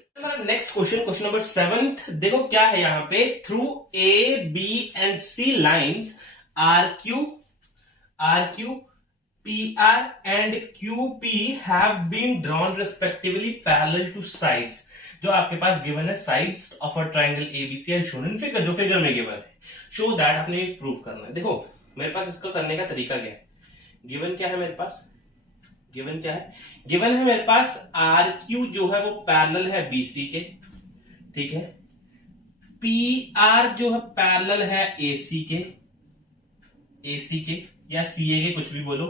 Next question number 7, देखो क्या है यहाँ पे, through A, B and C lines RQ, PR and QP have been drawn respectively parallel to sides, जो आपके पास गिवन है sides of a triangle ABC and shown in figure, जो figure में गिवन है, show that आपने एक prove करना है। देखो मेरे पास इसको करने का तरीका क्या है, गिवन क्या है मेरे पास, गिवन क्या है, गिवन है मेरे पास RQ जो है वो पैरेलल है BC के, ठीक है, PR जो है पैरेलल है AC के या CA के, कुछ भी बोलो,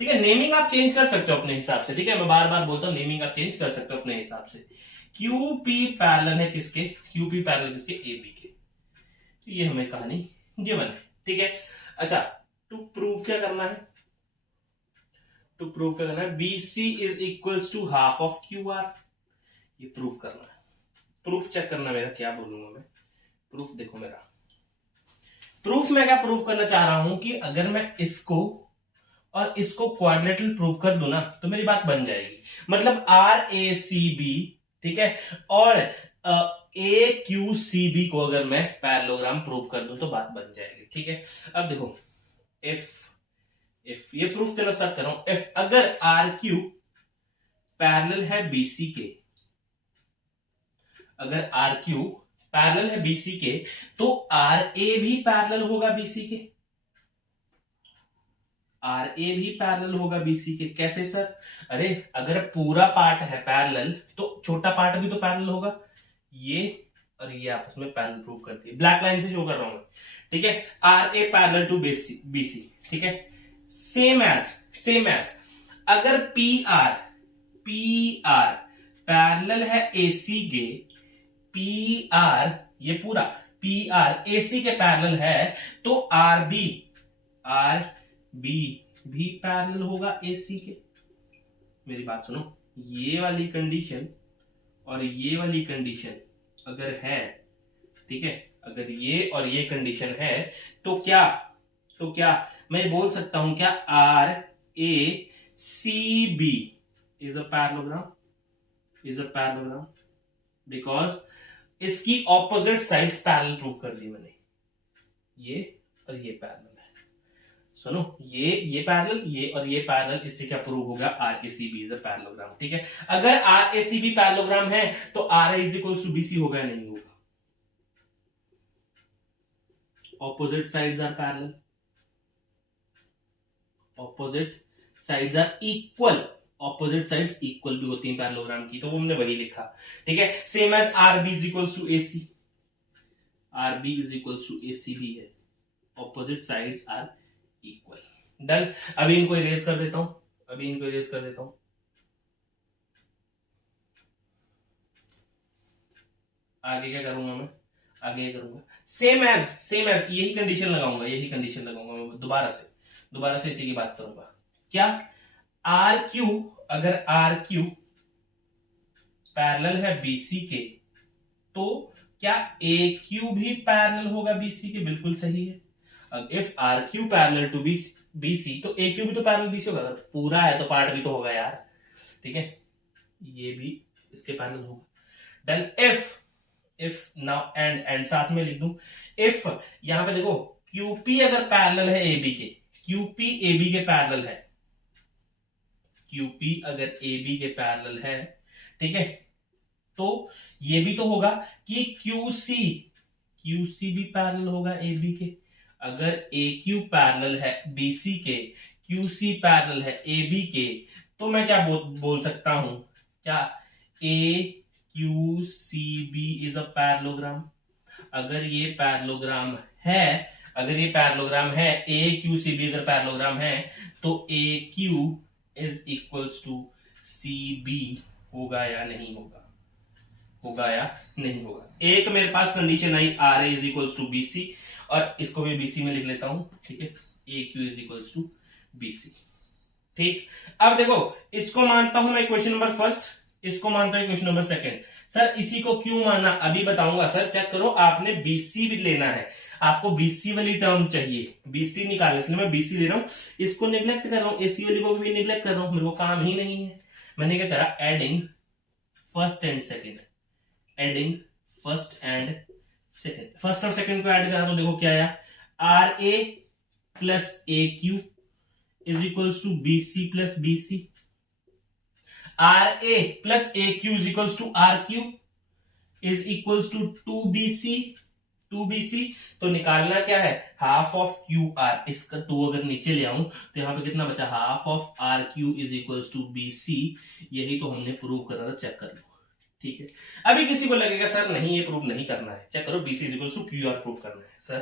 ठीक है, नेमिंग आप चेंज कर सकते हो अपने हिसाब से, ठीक है, मैं बार बार बोलता हूं नेमिंग आप चेंज कर सकते हो अपने हिसाब से। क्यूपी पैरेलल है किसके, क्यूपी पैरेलल किसके, एबी के। तो ये हमें कहानी गिवन है, ठीक है। अच्छा, टू प्रूव क्या करना है, टू प्रूव क्या करना है, BC is equals to half of Q R, ये प्रूव करना है। प्रूफ चेक करना मेरा, क्या बोलूंगा मैं, प्रूफ देखो मेरा, प्रूफ मैं क्या प्रूव करना चाह रहा हूं कि अगर मैं इसको और इसको क्वाड्रेटिकल प्रूव कर दूं ना तो मेरी बात बन जाएगी। मतलब आर ए सी बी, ठीक है, और ए क्यू सी बी को अगर मैं पैरेललोग्राम प्रूव कर दूं तो बात बन जाएगी, ठीक है। अब देखो, इफ ये प्रूफ देना स्टार्ट कर रहा हूं, इफ अगर आर क्यू पैरेलल है बीसी के, अगर आर क्यू पैरेलल है बीसी के, तो आर ए भी पैरेलल होगा बीसी के, आर ए भी पैरेलल होगा बीसी के। कैसे सर, अरे अगर पूरा पार्ट है पैरेलल तो छोटा पार्ट भी तो पैरेलल होगा, ये और ये आपस में पैरेलल प्रूव करती है, ब्लैक लाइन से शो कर रहा हूं, ठीक है। R A parallel to BC, ठीक है। सेम एज अगर पी आर पैरेलल है एसी के, पी आर ये पूरा पी आर एसी के पैरेलल है, तो आर बी भी पैरेलल होगा एसी के। मेरी बात सुनो, ये वाली कंडीशन और ये वाली कंडीशन अगर है, ठीक है, अगर ये और ये कंडीशन है तो क्या मैं बोल सकता हूं क्या, R A C B is a parallelogram, because इसकी ऑपोजिट साइड्स पैरेलल प्रूव कर दी मैंने, ये और ये पैरेलल है। सुनो, ये पैरेलल, ये और ये पैरेलल, इससे क्या प्रूव होगा, R A C B is a parallelogram, ठीक है। अगर R A C B parallelogram है तो R A is equals to BC होगा या नहीं होगा, opposite sides are parallel, opposite sides are equal, opposite sides equal भी होती हैं पैरेललोग्राम की, तो वो हमने वही लिखा, ठीक है। Same as R B is equals to A C, R B is equals to A C भी है, opposite sides are equal. Done. अभी इनको इरेज कर देता हूं, आगे क्या करूंगा मैं, आगे करूंगा सेम एज यही कंडीशन लगाऊंगा मैं, दोबारा से इसी की बात करूंगा। क्या, आर क्यू, अगर आर क्यू पैरेलल है बीसी के, तो क्या ए क्यू भी पैरेलल होगा बीसी के, बिल्कुल सही है। If R Q parallel to BC तो ए क्यू भी तो पैरेलल बीसी होगा, पूरा है तो पार्ट भी तो होगा यार, ठीक है, ये भी इसके पैरेलल होगा। देन इफ नाउ एंड साथ में लिख दूं, इफ यहां पे देखो क्यूपी अगर पैरेलल है एबी के, क्यूपी एबी के पैरेलल है, क्यूपी अगर एबी के पैरेलल है, ठीक है, तो ये भी तो होगा कि क्यूसी भी पैरेलल होगा एबी के। अगर ए क्यू पैरेलल है बीसी के, क्यूसी पैरेलल है एबी के, तो मैं क्या बोल सकता हूं, क्या A Q C B is a parallelogram. अगर ये पैरेललोग्राम है, ए क्यू सी बी अगर पैरेललोग्राम है, तो A Q is equals to C B होगा या नहीं होगा, एक मेरे पास कंडीशन आई, R A is equals to BC, और इसको भी बीसी में लिख लेता हूं, ठीक है, A Q is equals to BC, ठीक। अब देखो, इसको मानता हूं मैं इक्वेशन नंबर फर्स्ट, इसको मानता हूं इक्वेशन नंबर सेकंड। सर इसी को क्यों माना अभी बताऊंगा। सर चेक करो, आपने बीसी भी लेना है, आपको बीसी वाली टर्म चाहिए, बीसी निकालने, इसलिए मैं बीसी ले रहा हूं, इसको निगलेक्ट कर रहा हूं, एसी वाली को भी निगलेक्ट कर रहा हूं, मेरे को काम ही नहीं है। मैंने क्या करा, adding first and second, first और सेकंड को ऐड करा तो देखो क्या आया, R A plus A Q is equals to BC plus BC, R A plus A Q is equals to R Q is equals to 2bc। तो निकालना क्या है, हाफ ऑफ क्यू आर, इसका 2 अगर नीचे ले आऊं तो यहां पे कितना बचा, half of R Q is equals to BC. यही तो हमने प्रूव करना था, चेक कर लो, ठीक है। अभी किसी को लगेगा सर नहीं ये प्रूव नहीं करना है, चेक करो, BC is equals to Q R prove करना है सर,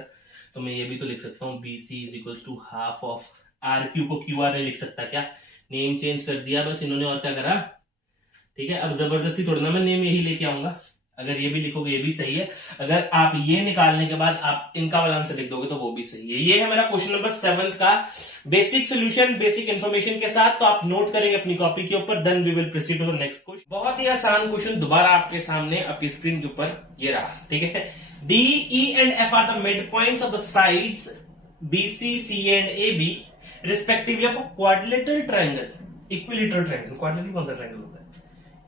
तो मैं ये भी तो लिख सकता हूं, BC is equals to half of RQ को QR नहीं लिख सकता क्या? नेम चेंज कर दिया बस इन्होंने, और क्या करा? ठीक है, अब जबरदस्ती थोड़ी ना मैं नेम यही लेके आऊंगा। अगर ये भी लिखोगे ये भी सही है, अगर आप ये निकालने के बाद आप इनका वाला आंसर लिख दोगे तो वो भी सही है। ये है मेरा क्वेश्चन नंबर 7 का बेसिक सोल्यूशन, बेसिक इंफॉर्मेशन के साथ। तो आप नोट करेंगे अपनी कॉपी के ऊपर, then we will proceed to the next question. बहुत ही आसान क्वेश्चन दोबारा आपके सामने आपकी स्क्रीन के ऊपर ये रहा। ठीक है, D E and F R the mid points of the sides BC, CA and AB respectively of a quadrilateral triangle. Equilateral triangle, quadrilateral कौन सा ट्रायंगल होता है?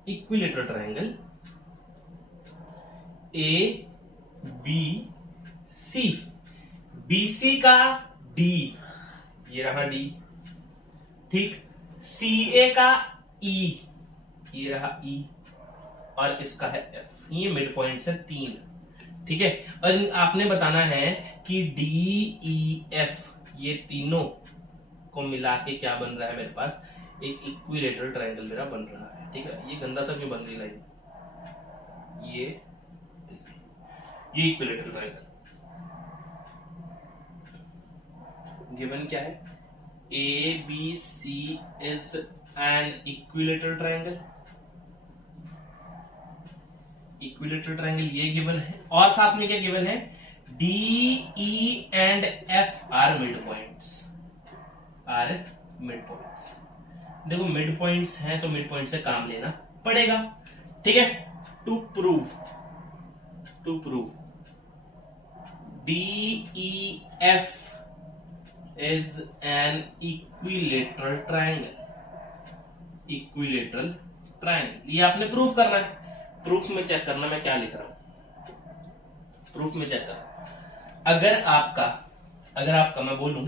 इक्विलेटरल ट्रायंगल ABC, BC का D, ये रहा D, ठीक, CA का E, ये रहा E, और इसका है F। ये मिड पॉइंट है 3। ठीक है, और आपने बताना है कि DEF ये तीनों को मिला के क्या बन रहा है मेरे पास? एक इक्विलेटरल ट्रायंगल मेरा बन रहा है। ठीक है, ये गंदा सा क्यों बन रही लाइन? ये इक्विलेटरल ट्रायंगल गिवन क्या है? ABC is an equilateral triangle. Equilateral triangle ये गिवन है, और साथ में क्या गिवन है? DE and F are mid points, are mid points. देखो मिड पॉइंट्स हैं तो मिड पॉइंट से काम लेना पड़ेगा। ठीक है, to prove DEF is an equilateral triangle, equilateral triangle, ये आपने प्रूफ करना है। प्रूफ में चेक करना मैं क्या लिख रहा हूं, प्रूफ में चेक करना। अगर आपका मैं बोलूं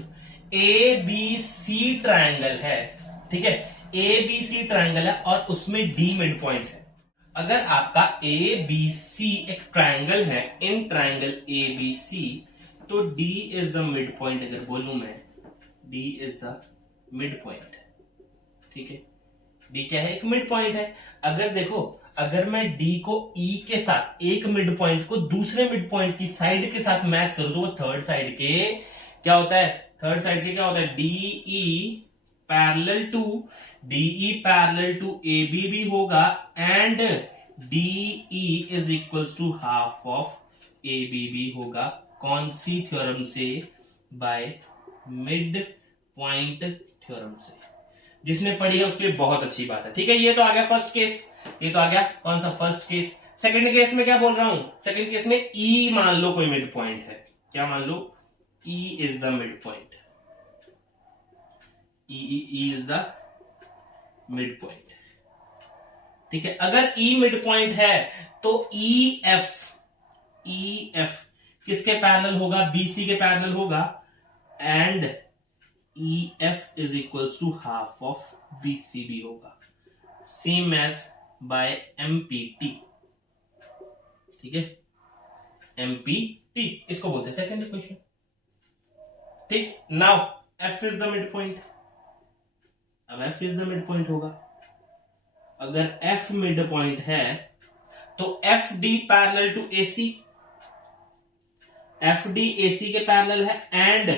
ABC ट्रायंगल है, ठीक है, ABC ट्रायंगल है और उसमें D मिड पॉइंट है। अगर आपका ABC एक ट्रायंगल है, इन ट्रायंगल ABC, तो D is the mid point. अगर बोलूं मैं D is the mid point, ठीक है, D क्या है? एक मिड पॉइंट है। अगर देखो, अगर मैं D को E के साथ, एक मिड पॉइंट को दूसरे मिड पॉइंट की साइड के साथ मैच कर दो, थर्ड साइड के क्या होता है? थर्ड साइड के क्या होता है? DE पैरेलल टू AB भी होगा, and DE is equals to half of AB भी होगा। कौन सी थ्योरम से? बाय मिड पॉइंट थ्योरम से। जिसने पढ़ी है उसके लिए बहुत अच्छी बात है। ठीक है, ये तो आ गया फर्स्ट केस, ये तो आ गया कौन सा? First case. सेकंड केस में क्या बोल रहा हूं? सेकंड केस में E मान लो कोई मिड पॉइंट है। क्या मान लो? E is the mid point. E is the mid point. ठीक है, अगर E मिड पॉइंट है तो EF किसके पैरेलल होगा? BC के पैरेलल होगा, and EF is equals to half of BC भी होगा, सेम एज बाय MPT। ठीक है, MPT इसको बोलते हैं सेकंड इक्वेशन। ठीक, now F is the mid point. अब F is the mid point होगा। अगर F मिड पॉइंट है तो FD parallel to AC, FD AC के पैरेलल है, and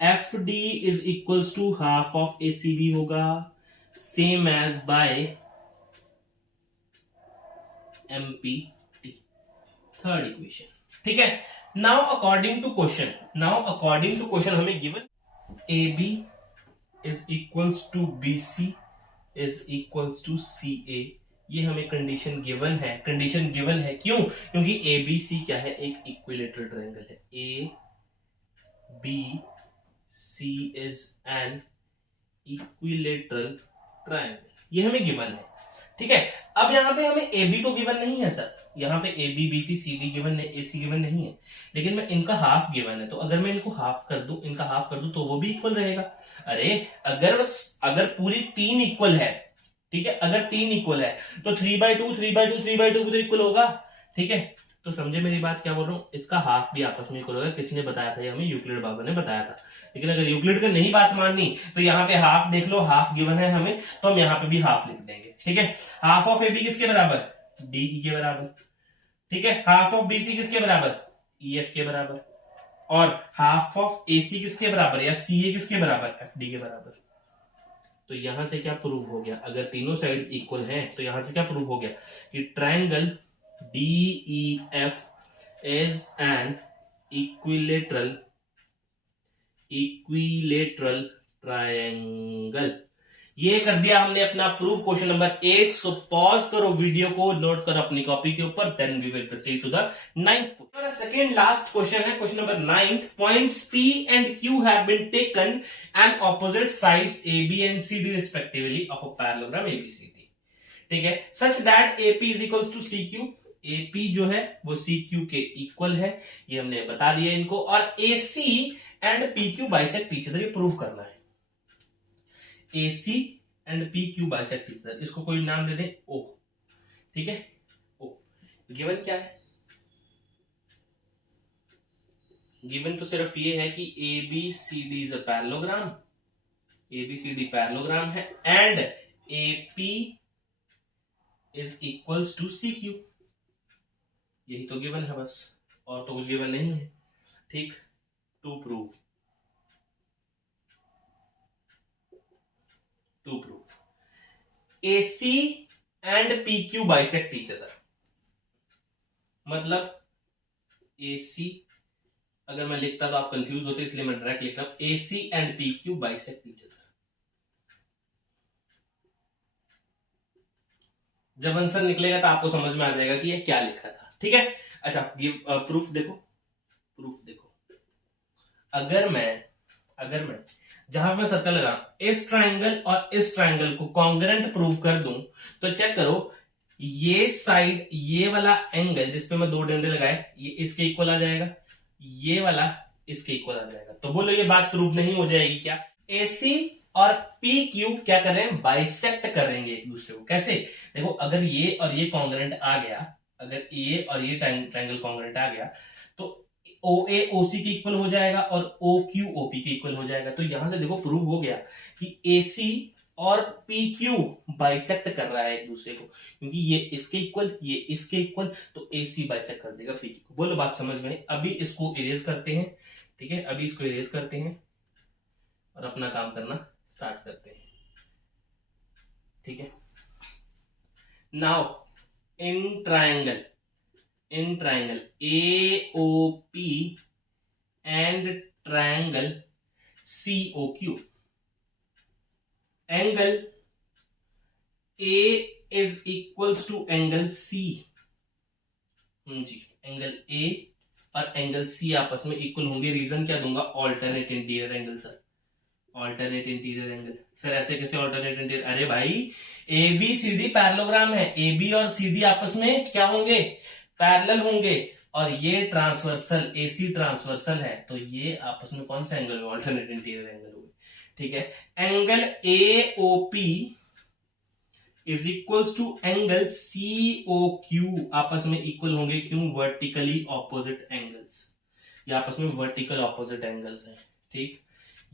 FD is equals to half of AC भी होगा, same as by MPT, third equation. ठीक है, नाउ अकॉर्डिंग टू क्वेश्चन हमें given AB is equals to BC is equals to CA। ये हमें condition given है। क्यों? क्योंकि ABC क्या है? एक इक्विलेटरल ट्रायंगल है। ABC is an equilateral triangle, ये हमें गिवन है। ठीक है, अब यहां पे हमें AB तो गिवन नहीं है सर, यहाँ पे AB BC CD गिवन है, AC गिवन नहीं है, लेकिन मैं इनका हाफ गिवन है। तो अगर मैं इनको हाफ कर दूं, इनका हाफ कर दूं तो वो भी इक्वल रहेगा। अरे अगर पूरी 3 इक्वल है, ठीक है, अगर 3 इक्वल है तो 3/2 भी तो इक्वल होगा। ठीक है, तो समझे मेरी बात क्या बोल रहा हूँ? इसका हाफ भी आपस में इक्वल होगा। किसी ने बताया था, हमें यूक्लिड बाबा ने बताया था। लेकिन अगर यूक्लिड का नहीं बात माननी तो यहाँ पे हाफ देख लो, हाफ गिवन है हमें, तो हम यहाँ पे भी हाफ लिख देंगे। ठीक है, हाफ ऑफ AB किसके बराबर? DE के बराबर। ठीक है, हाफ ऑफ BC किसके बराबर? EF के बराबर। और हाफ ऑफ AC किसके बराबर या CA किसके बराबर, FD के बराबर। तो यहां से क्या प्रूव हो गया, अगर तीनों साइड्स इक्वल हैं तो यहां से क्या प्रूव हो गया कि triangle DEF is an equilateral triangle. ये कर दिया हमने अपना proof question number 8। So pause करो वीडियो को, नोट करो अपनी कॉपी के ऊपर, then we will proceed to the 9th। Second last question है question number 9। Points P and Q have been taken and opposite sides AB and CD respectively of a parallelogram ABCD, ठीक है, such that AP is equals to CQ। AP जो है वो CQ के equal है, ये हमने बता दिया इनको। और AC एंड PQ बाइसेक्ट ईच अदर, ये प्रूव करना है। AC एंड PQ बाइसेक्ट ईच अदर, इसको कोई नाम दे दें O, ठीक है। O गिवन क्या है, गिवन तो सिर्फ ये है कि ABCD is a parallelogram, ABCD parallelogram है, and AP is equals to CQ, यही तो गिवन है बस, और तो कुछ गिवन नहीं है, ठीक। टू प्रूव AC एंड PQ बाइसेक्ट ईच अदर, मतलब AC, अगर मैं लिखता तो आप कंफ्यूज होते इसलिए मैं डायरेक्ट लिख रहा हूं, AC एंड PQ बाइसेक्ट ईच अदर। जब आंसर निकलेगा तो आपको समझ में आ जाएगा कि ये क्या लिखा था, ठीक है। अच्छा प्रूफ देखो, अगर मैं जहां मैं सर्कल लगा इस ट्रायंगल और इस ट्रायंगल को कॉन्ग्रेंट प्रूव कर दूं, तो चेक करो ये साइड, ये वाला एंगल जिसपे मैं 2 डंडे लगाए, ये इसके इक्वल आ जाएगा, ये वाला इसके इक्वल आ जाएगा। तो बोलो ये बात प्रूव नहीं हो जाएगी क्या? AC और PQ क्या कर रहे हैं, बाइसेक्ट कर रहे हैं एक दूसरे को। कैसे, देखो अगर ये और ये कॉन्ग्रेंट आ गया, अगर ये और ये ट्रायंगल कॉन्ग्रेंट आ गया तो OA OC के इक्वल हो जाएगा और OQ OP के इक्वल हो जाएगा। तो यहां से देखो प्रूव हो गया कि AC और PQ बाइसेक्ट कर रहा है एक दूसरे को, क्योंकि ये इसके इक्वल, ये इसके इक्वल, तो AC बाइसेक्ट कर देगा PQ को। बोलो बात समझ में? अभी इसको इरेज करते हैं, ठीक है, अभी इसको इरेज करते हैं और अपना काम करना स्टार्ट करते हैं, ठीक है। Now in triangle AOP and triangle COQ, angle A is equals to angle C, जी, एंगल A और एंगल C आपस में इक्वल होंगे। रीजन क्या दूंगा, alternate interior angle. Sir alternate interior angle, sir ऐसे कैसे ऑल्टरनेट इंटीरियर? अरे भाई ABCD पैरेललोग्राम है, AB और CD आपस में क्या होंगे, पैरेलल होंगे, और ये ट्रांसवर्सल AC ट्रांसवर्सल है, तो ये आपस में कौन सा एंगल है, ऑल्टरनेट इंटीरियर एंगल होगा, ठीक है। Angle AOP is equals to angle COQ आपस में इक्वल होंगे, क्यों, वर्टिकली ऑपोजिट एंगल्स, ये आपस में वर्टिकल ऑपोजिट एंगल्स हैं, ठीक।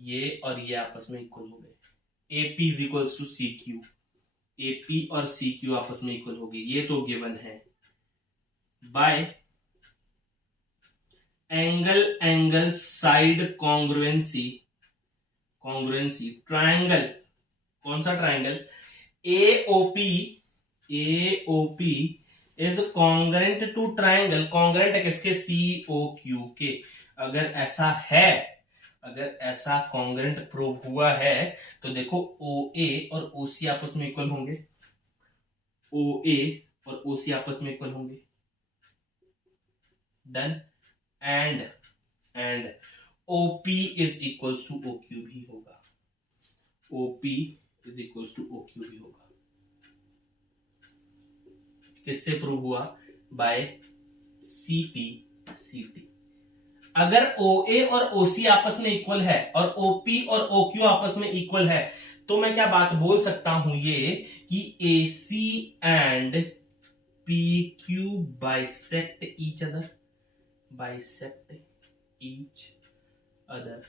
ये और ये आपस में इक्वल हो गए। AP is equals to CQ, AP और CQ आपस में इक्वल हो गए, ये तो गिवन है। By angle side congruency, triangle, कौन सा triangle, AOP is congruent to triangle, congruent है किसके, COQ के। अगर ऐसा कॉन्ग्रेंट प्रूव हुआ है तो देखो OA और OC आपस में इक्वल होंगे, OA और OC आपस में इक्वल होंगे, done. And OP is equals to OQ भी होगा, OP is equals to OQ भी होगा। किससे प्रूव हुआ, बाय CP/CT। अगर OA और OC आपस में इक्वल है और OP और OQ आपस में इक्वल है, तो मैं क्या बात बोल सकता हूं ये कि AC एंड PQ बाइसेक्ट ईच अदर,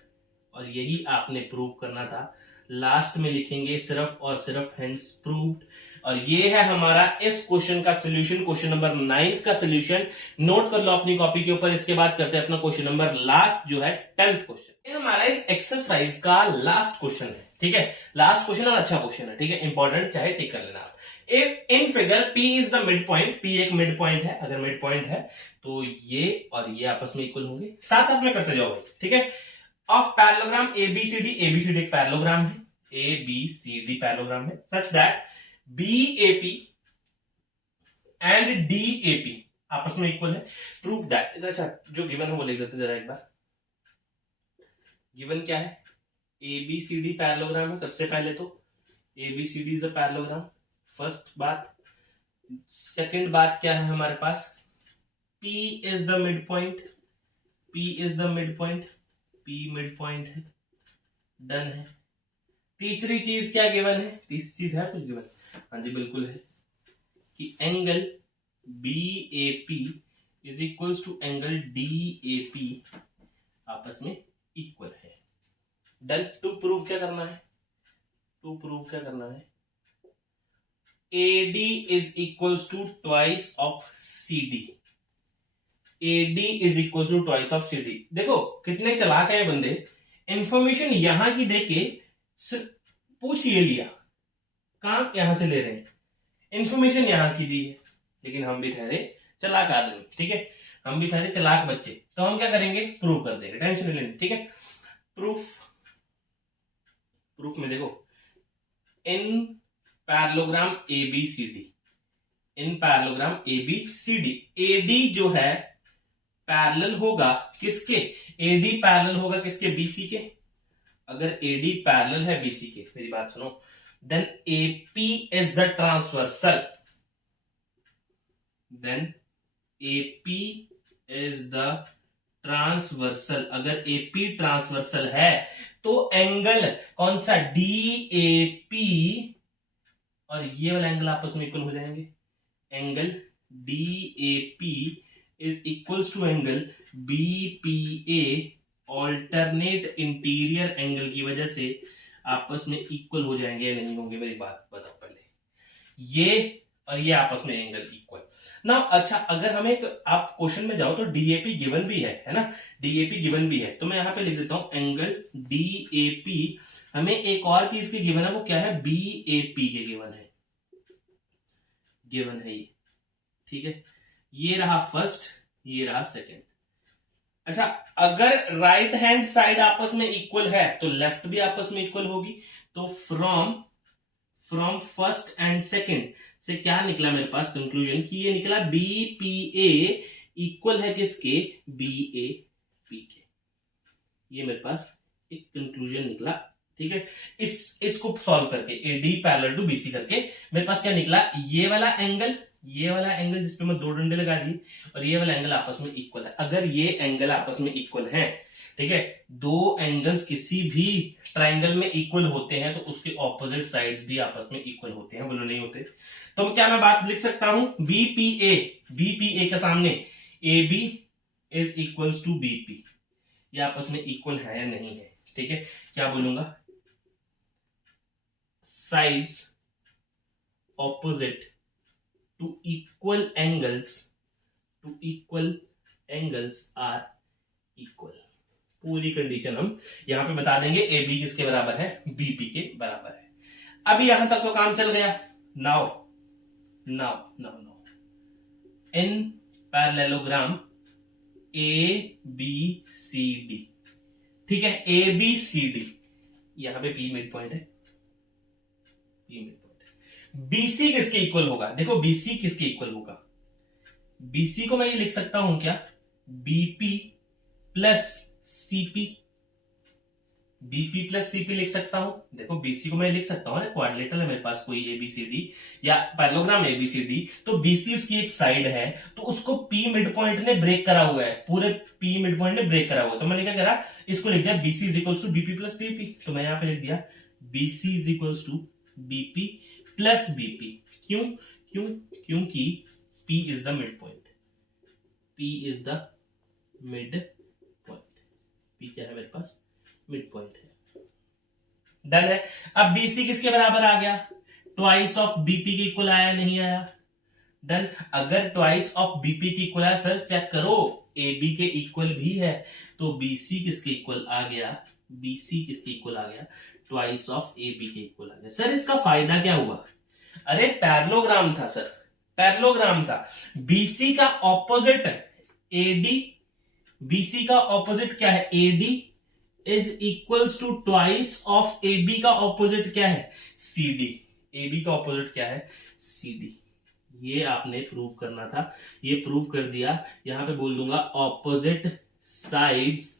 और यही आपने प्रूव करना था। लास्ट में लिखेंगे सिर्फ और सिर्फ हेंस प्रूव्ड। और ये है हमारा इस क्वेश्चन का सोल्यूशन, क्वेश्चन नंबर 9 का सोल्यूशन। नोट कर लो अपनी कॉपी के ऊपर। इसके बाद करते हैं अपना क्वेश्चन नंबर लास्ट जो है 10th क्वेश्चन। ये हमारा इस एक्सरसाइज का लास्ट क्वेश्चन है, ठीक है। लास्ट क्वेश्चन और अच्छा क्वेश्चन है, ठीक है, इंपॉर्टेंट, चाहे टिक कर लेना आप। In figure P is the mid point, P एक मिड पॉइंट है। अगर मिड पॉइंट है तो ये और ये आपस में इक्वल होंगे। साथ साथ में करते जाओ भाई, ठीक है। ऑफ पैरेललोग्राम एबीसीडी, एबीसीडी एक पैरेललोग्राम है, एबीसीडी पैरेललोग्राम है, such that BAP and DAP आपस में इक्वल है। प्रूफ दैट, अच्छा जो गिवन है वो लिख देते जरा एक बार। गिवन क्या है? एबीसीडी पैरेललोग्राम है। सबसे पहले तो ABCD is a parallelogram, first बात। सेकंड बात क्या है हमारे पास? P is the mid point, P is the mid point, P mid point है, डन है। तीसरी चीज क्या गिवन है? तीसरी चीज है कुछ गिवन? हाँ जी बिल्कुल है, कि angle BAP is equals to angle DAP आपस में इक्वल है। डन। टू प्रूव क्या करना है? टू प्रूव क्या करना है? AD is equals to twice of CD, AD is equal to twice of CD। देखो कितने चालाक है बंदे, इंफॉर्मेशन यहां की देके पूछ ये लिया, काम यहां से ले रहे हैं, इंफॉर्मेशन यहां की दी है। लेकिन हम भी ठहरे चालाक आदमी, ठीक है, हम भी ठहरे चालाक बच्चे, तो हम क्या करेंगे? प्रूफ कर देंगे, टेंशन नहीं लेनी, ठीक है। प्रूफ में देखो, इन पैरेललोग्राम ABCD, इन पैरेललोग्राम ABCD, AD जो है पैरेलल होगा किसके? AD पैरेलल होगा किसके? BC के। अगर AD पैरेलल है BC के, मेरी बात सुनो, then AP is the transversal, then AP is the transversal. अगर AP ट्रांसवर्सल है तो एंगल कौन सा? DAP और ये वाला एंगल आपस में इक्वल हो जाएंगे। Angle DAP is equals to angle BPA, alternate interior angle की वजह से आपस में इक्वल हो जाएंगे या नहीं होंगे? मेरी बात बताओ पहले। ये और ये आपस में एंगल इक्वल ना। अच्छा अगर हमें, आप क्वेश्चन में जाओ तो DAP गिवन भी है ना, DAP गिवन भी है, तो मैं यहां पे लिख देता हूं एंगल DAP। हमें एक और चीज की गिवन है, वो क्या है? BAP के गिवन है, गिवन है ये, ठीक है। ये रहा फर्स्ट, ये रहा सेकंड। अच्छा अगर राइट हैंड साइड आपस में इक्वल है तो लेफ्ट भी आपस में इक्वल होगी। तो फ्रॉम फर्स्ट एंड सेकंड से क्या निकला मेरे पास कंक्लूजन? कि ये निकला BPA इक्वल है किसके? BAP के। ये मेरे पास एक कंक्लूजन निकला, ठीक है। इसको सॉल्व करके AD पैरेलल टू BC करके मेरे पास क्या निकला? ये वाला एंगल, ये वाला एंगल जिसपे मैं दो डंडे लगा दिए, और ये वाला एंगल आपस में इक्वल है। अगर ये एंगल आपस में इक्वल है, ठीक है, दो एंगल्स किसी भी ट्राइंगल में इक्वल होते हैं तो उसके ऑपोजिट साइड्स भी आपस में इक्वल होते हैं, बोलो नहीं होते? तो क्या मैं बात लिख सकता हूं? BPA के सामने AB is equals to BP, ये आपस में इक्वल है या नहीं है? ठीक है, क्या बोलूंगा? Sides opposite to equal angles are equal। पूरी कंडीशन हम यहां पे बता देंगे। AB किसके बराबर है? BP के बराबर है। अभी यहां तक तो काम चल गया। नाउ इन पैरेललोग्राम ABCD, ठीक है, ABCD, यहां पे P मिड पॉइंट है, P मिड पॉइंट। BC किसके इक्वल होगा? देखो BC किसके इक्वल होगा? BC को मैं ये लिख सकता हूं क्या? BP plus CP, BP plus CP लिख सकता हूं। देखो BC को मैं लिख सकता हूं, क्वाड्रिलेटरल है मेरे पास कोई ABCD या पैरेललोग्राम ABCD, तो BC उसकी एक साइड है, तो उसको P मिड पॉइंट ने ब्रेक करा हुआ है, पूरे P मिड पॉइंट ने ब्रेक करा हुआ है। तो मैंने क्या करा? इसको लिख दिया BC is equals to BP plus BP। तो मैं यहां पे लिख दिया BC is equals to BP plus BP। क्योंकि P is the mid point, P is the mid point, P क्या है मेरे पास? मिड पॉइंट है। डन है। अब BC किसके बराबर आ गया? ट्वाइस ऑफ बीपी के इक्वल आया नहीं आया? डन। अगर ट्वाइस ऑफ बीपी के इक्वल आया, सर चेक करो एबी के इक्वल भी है, तो बीसी किसके इक्वल आ गया? बीसी किसके इक्वल आ गया? ट्वाइस ऑफ एबी के इक्वल आ गया। सर इसका फायदा क्या हुआ? अरे पैरेललोग्राम था सर, पैरेललोग्राम था। बीसी का ऑपोजिट एडी, बीसी का ऑपोजिट क्या है? AD is equals to twice of AB का ऑपोजिट क्या है? सीडी। एबी का ऑपोजिट क्या है? सीडी। ये आपने प्रूव करना था, ये प्रूव कर दिया। यहां पे बोल दूंगा opposite sides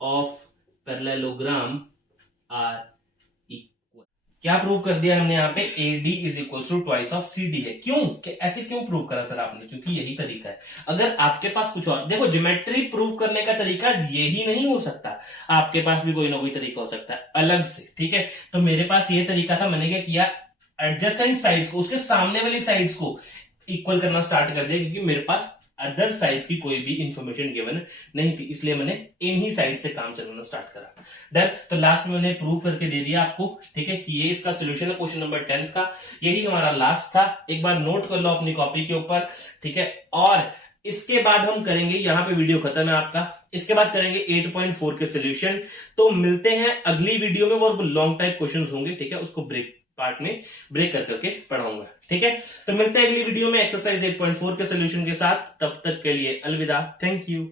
of parallelogram are equal. क्या प्रूव कर दिया हमने यहाँ पे? AD is equal to twice of CD है। क्यों? ऐसे क्यों प्रूव करा सर आपने? क्योंकि यही तरीका है। अगर आपके पास कुछ और, देखो ज्योमेट्री प्रूव करने का तरीका यही नहीं हो सकता, आपके पास भी कोई ना कोई तरीका हो सकता है अलग से, ठीक है? तो मेरे पास ये तरीका था, मैंने क्या किया, एडजेसेंट साइड्स को, उसके सामने वाली साइड्स को इक्वल करना स्टार्ट कर दिया, क्योंकि मेरे पास अदर साइड की कोई भी इंफॉर्मेशन गिवन नहीं थी, इसलिए मैंने इन्हीं साइड से काम चलाना स्टार्ट करा। डन। तो लास्ट में मैंने प्रूव करके दे दिया आपको, ठीक है, कि ये इसका सोल्यूशन है क्वेश्चन नंबर 10 का। यही हमारा लास्ट था, एक बार नोट कर लो अपनी कॉपी के ऊपर, ठीक है? और इसके बाद हम करेंगे, यहां पे वीडियो खत्म है आपका, इसके बाद करेंगे 8.4 के सोल्यूशन। तो मिलते हैं अगली वीडियो में, वो लॉन्ग टाइप क्वेश्चन होंगे, ठीक है? उसको ब्रेक पार्ट में ब्रेक कर करके पढ़ाऊंगा, ठीक है? तो मिलते हैं अगली वीडियो में एक्सरसाइज 8.4 के सोल्यूशन के साथ। तब तक के लिए अलविदा, थैंक यू।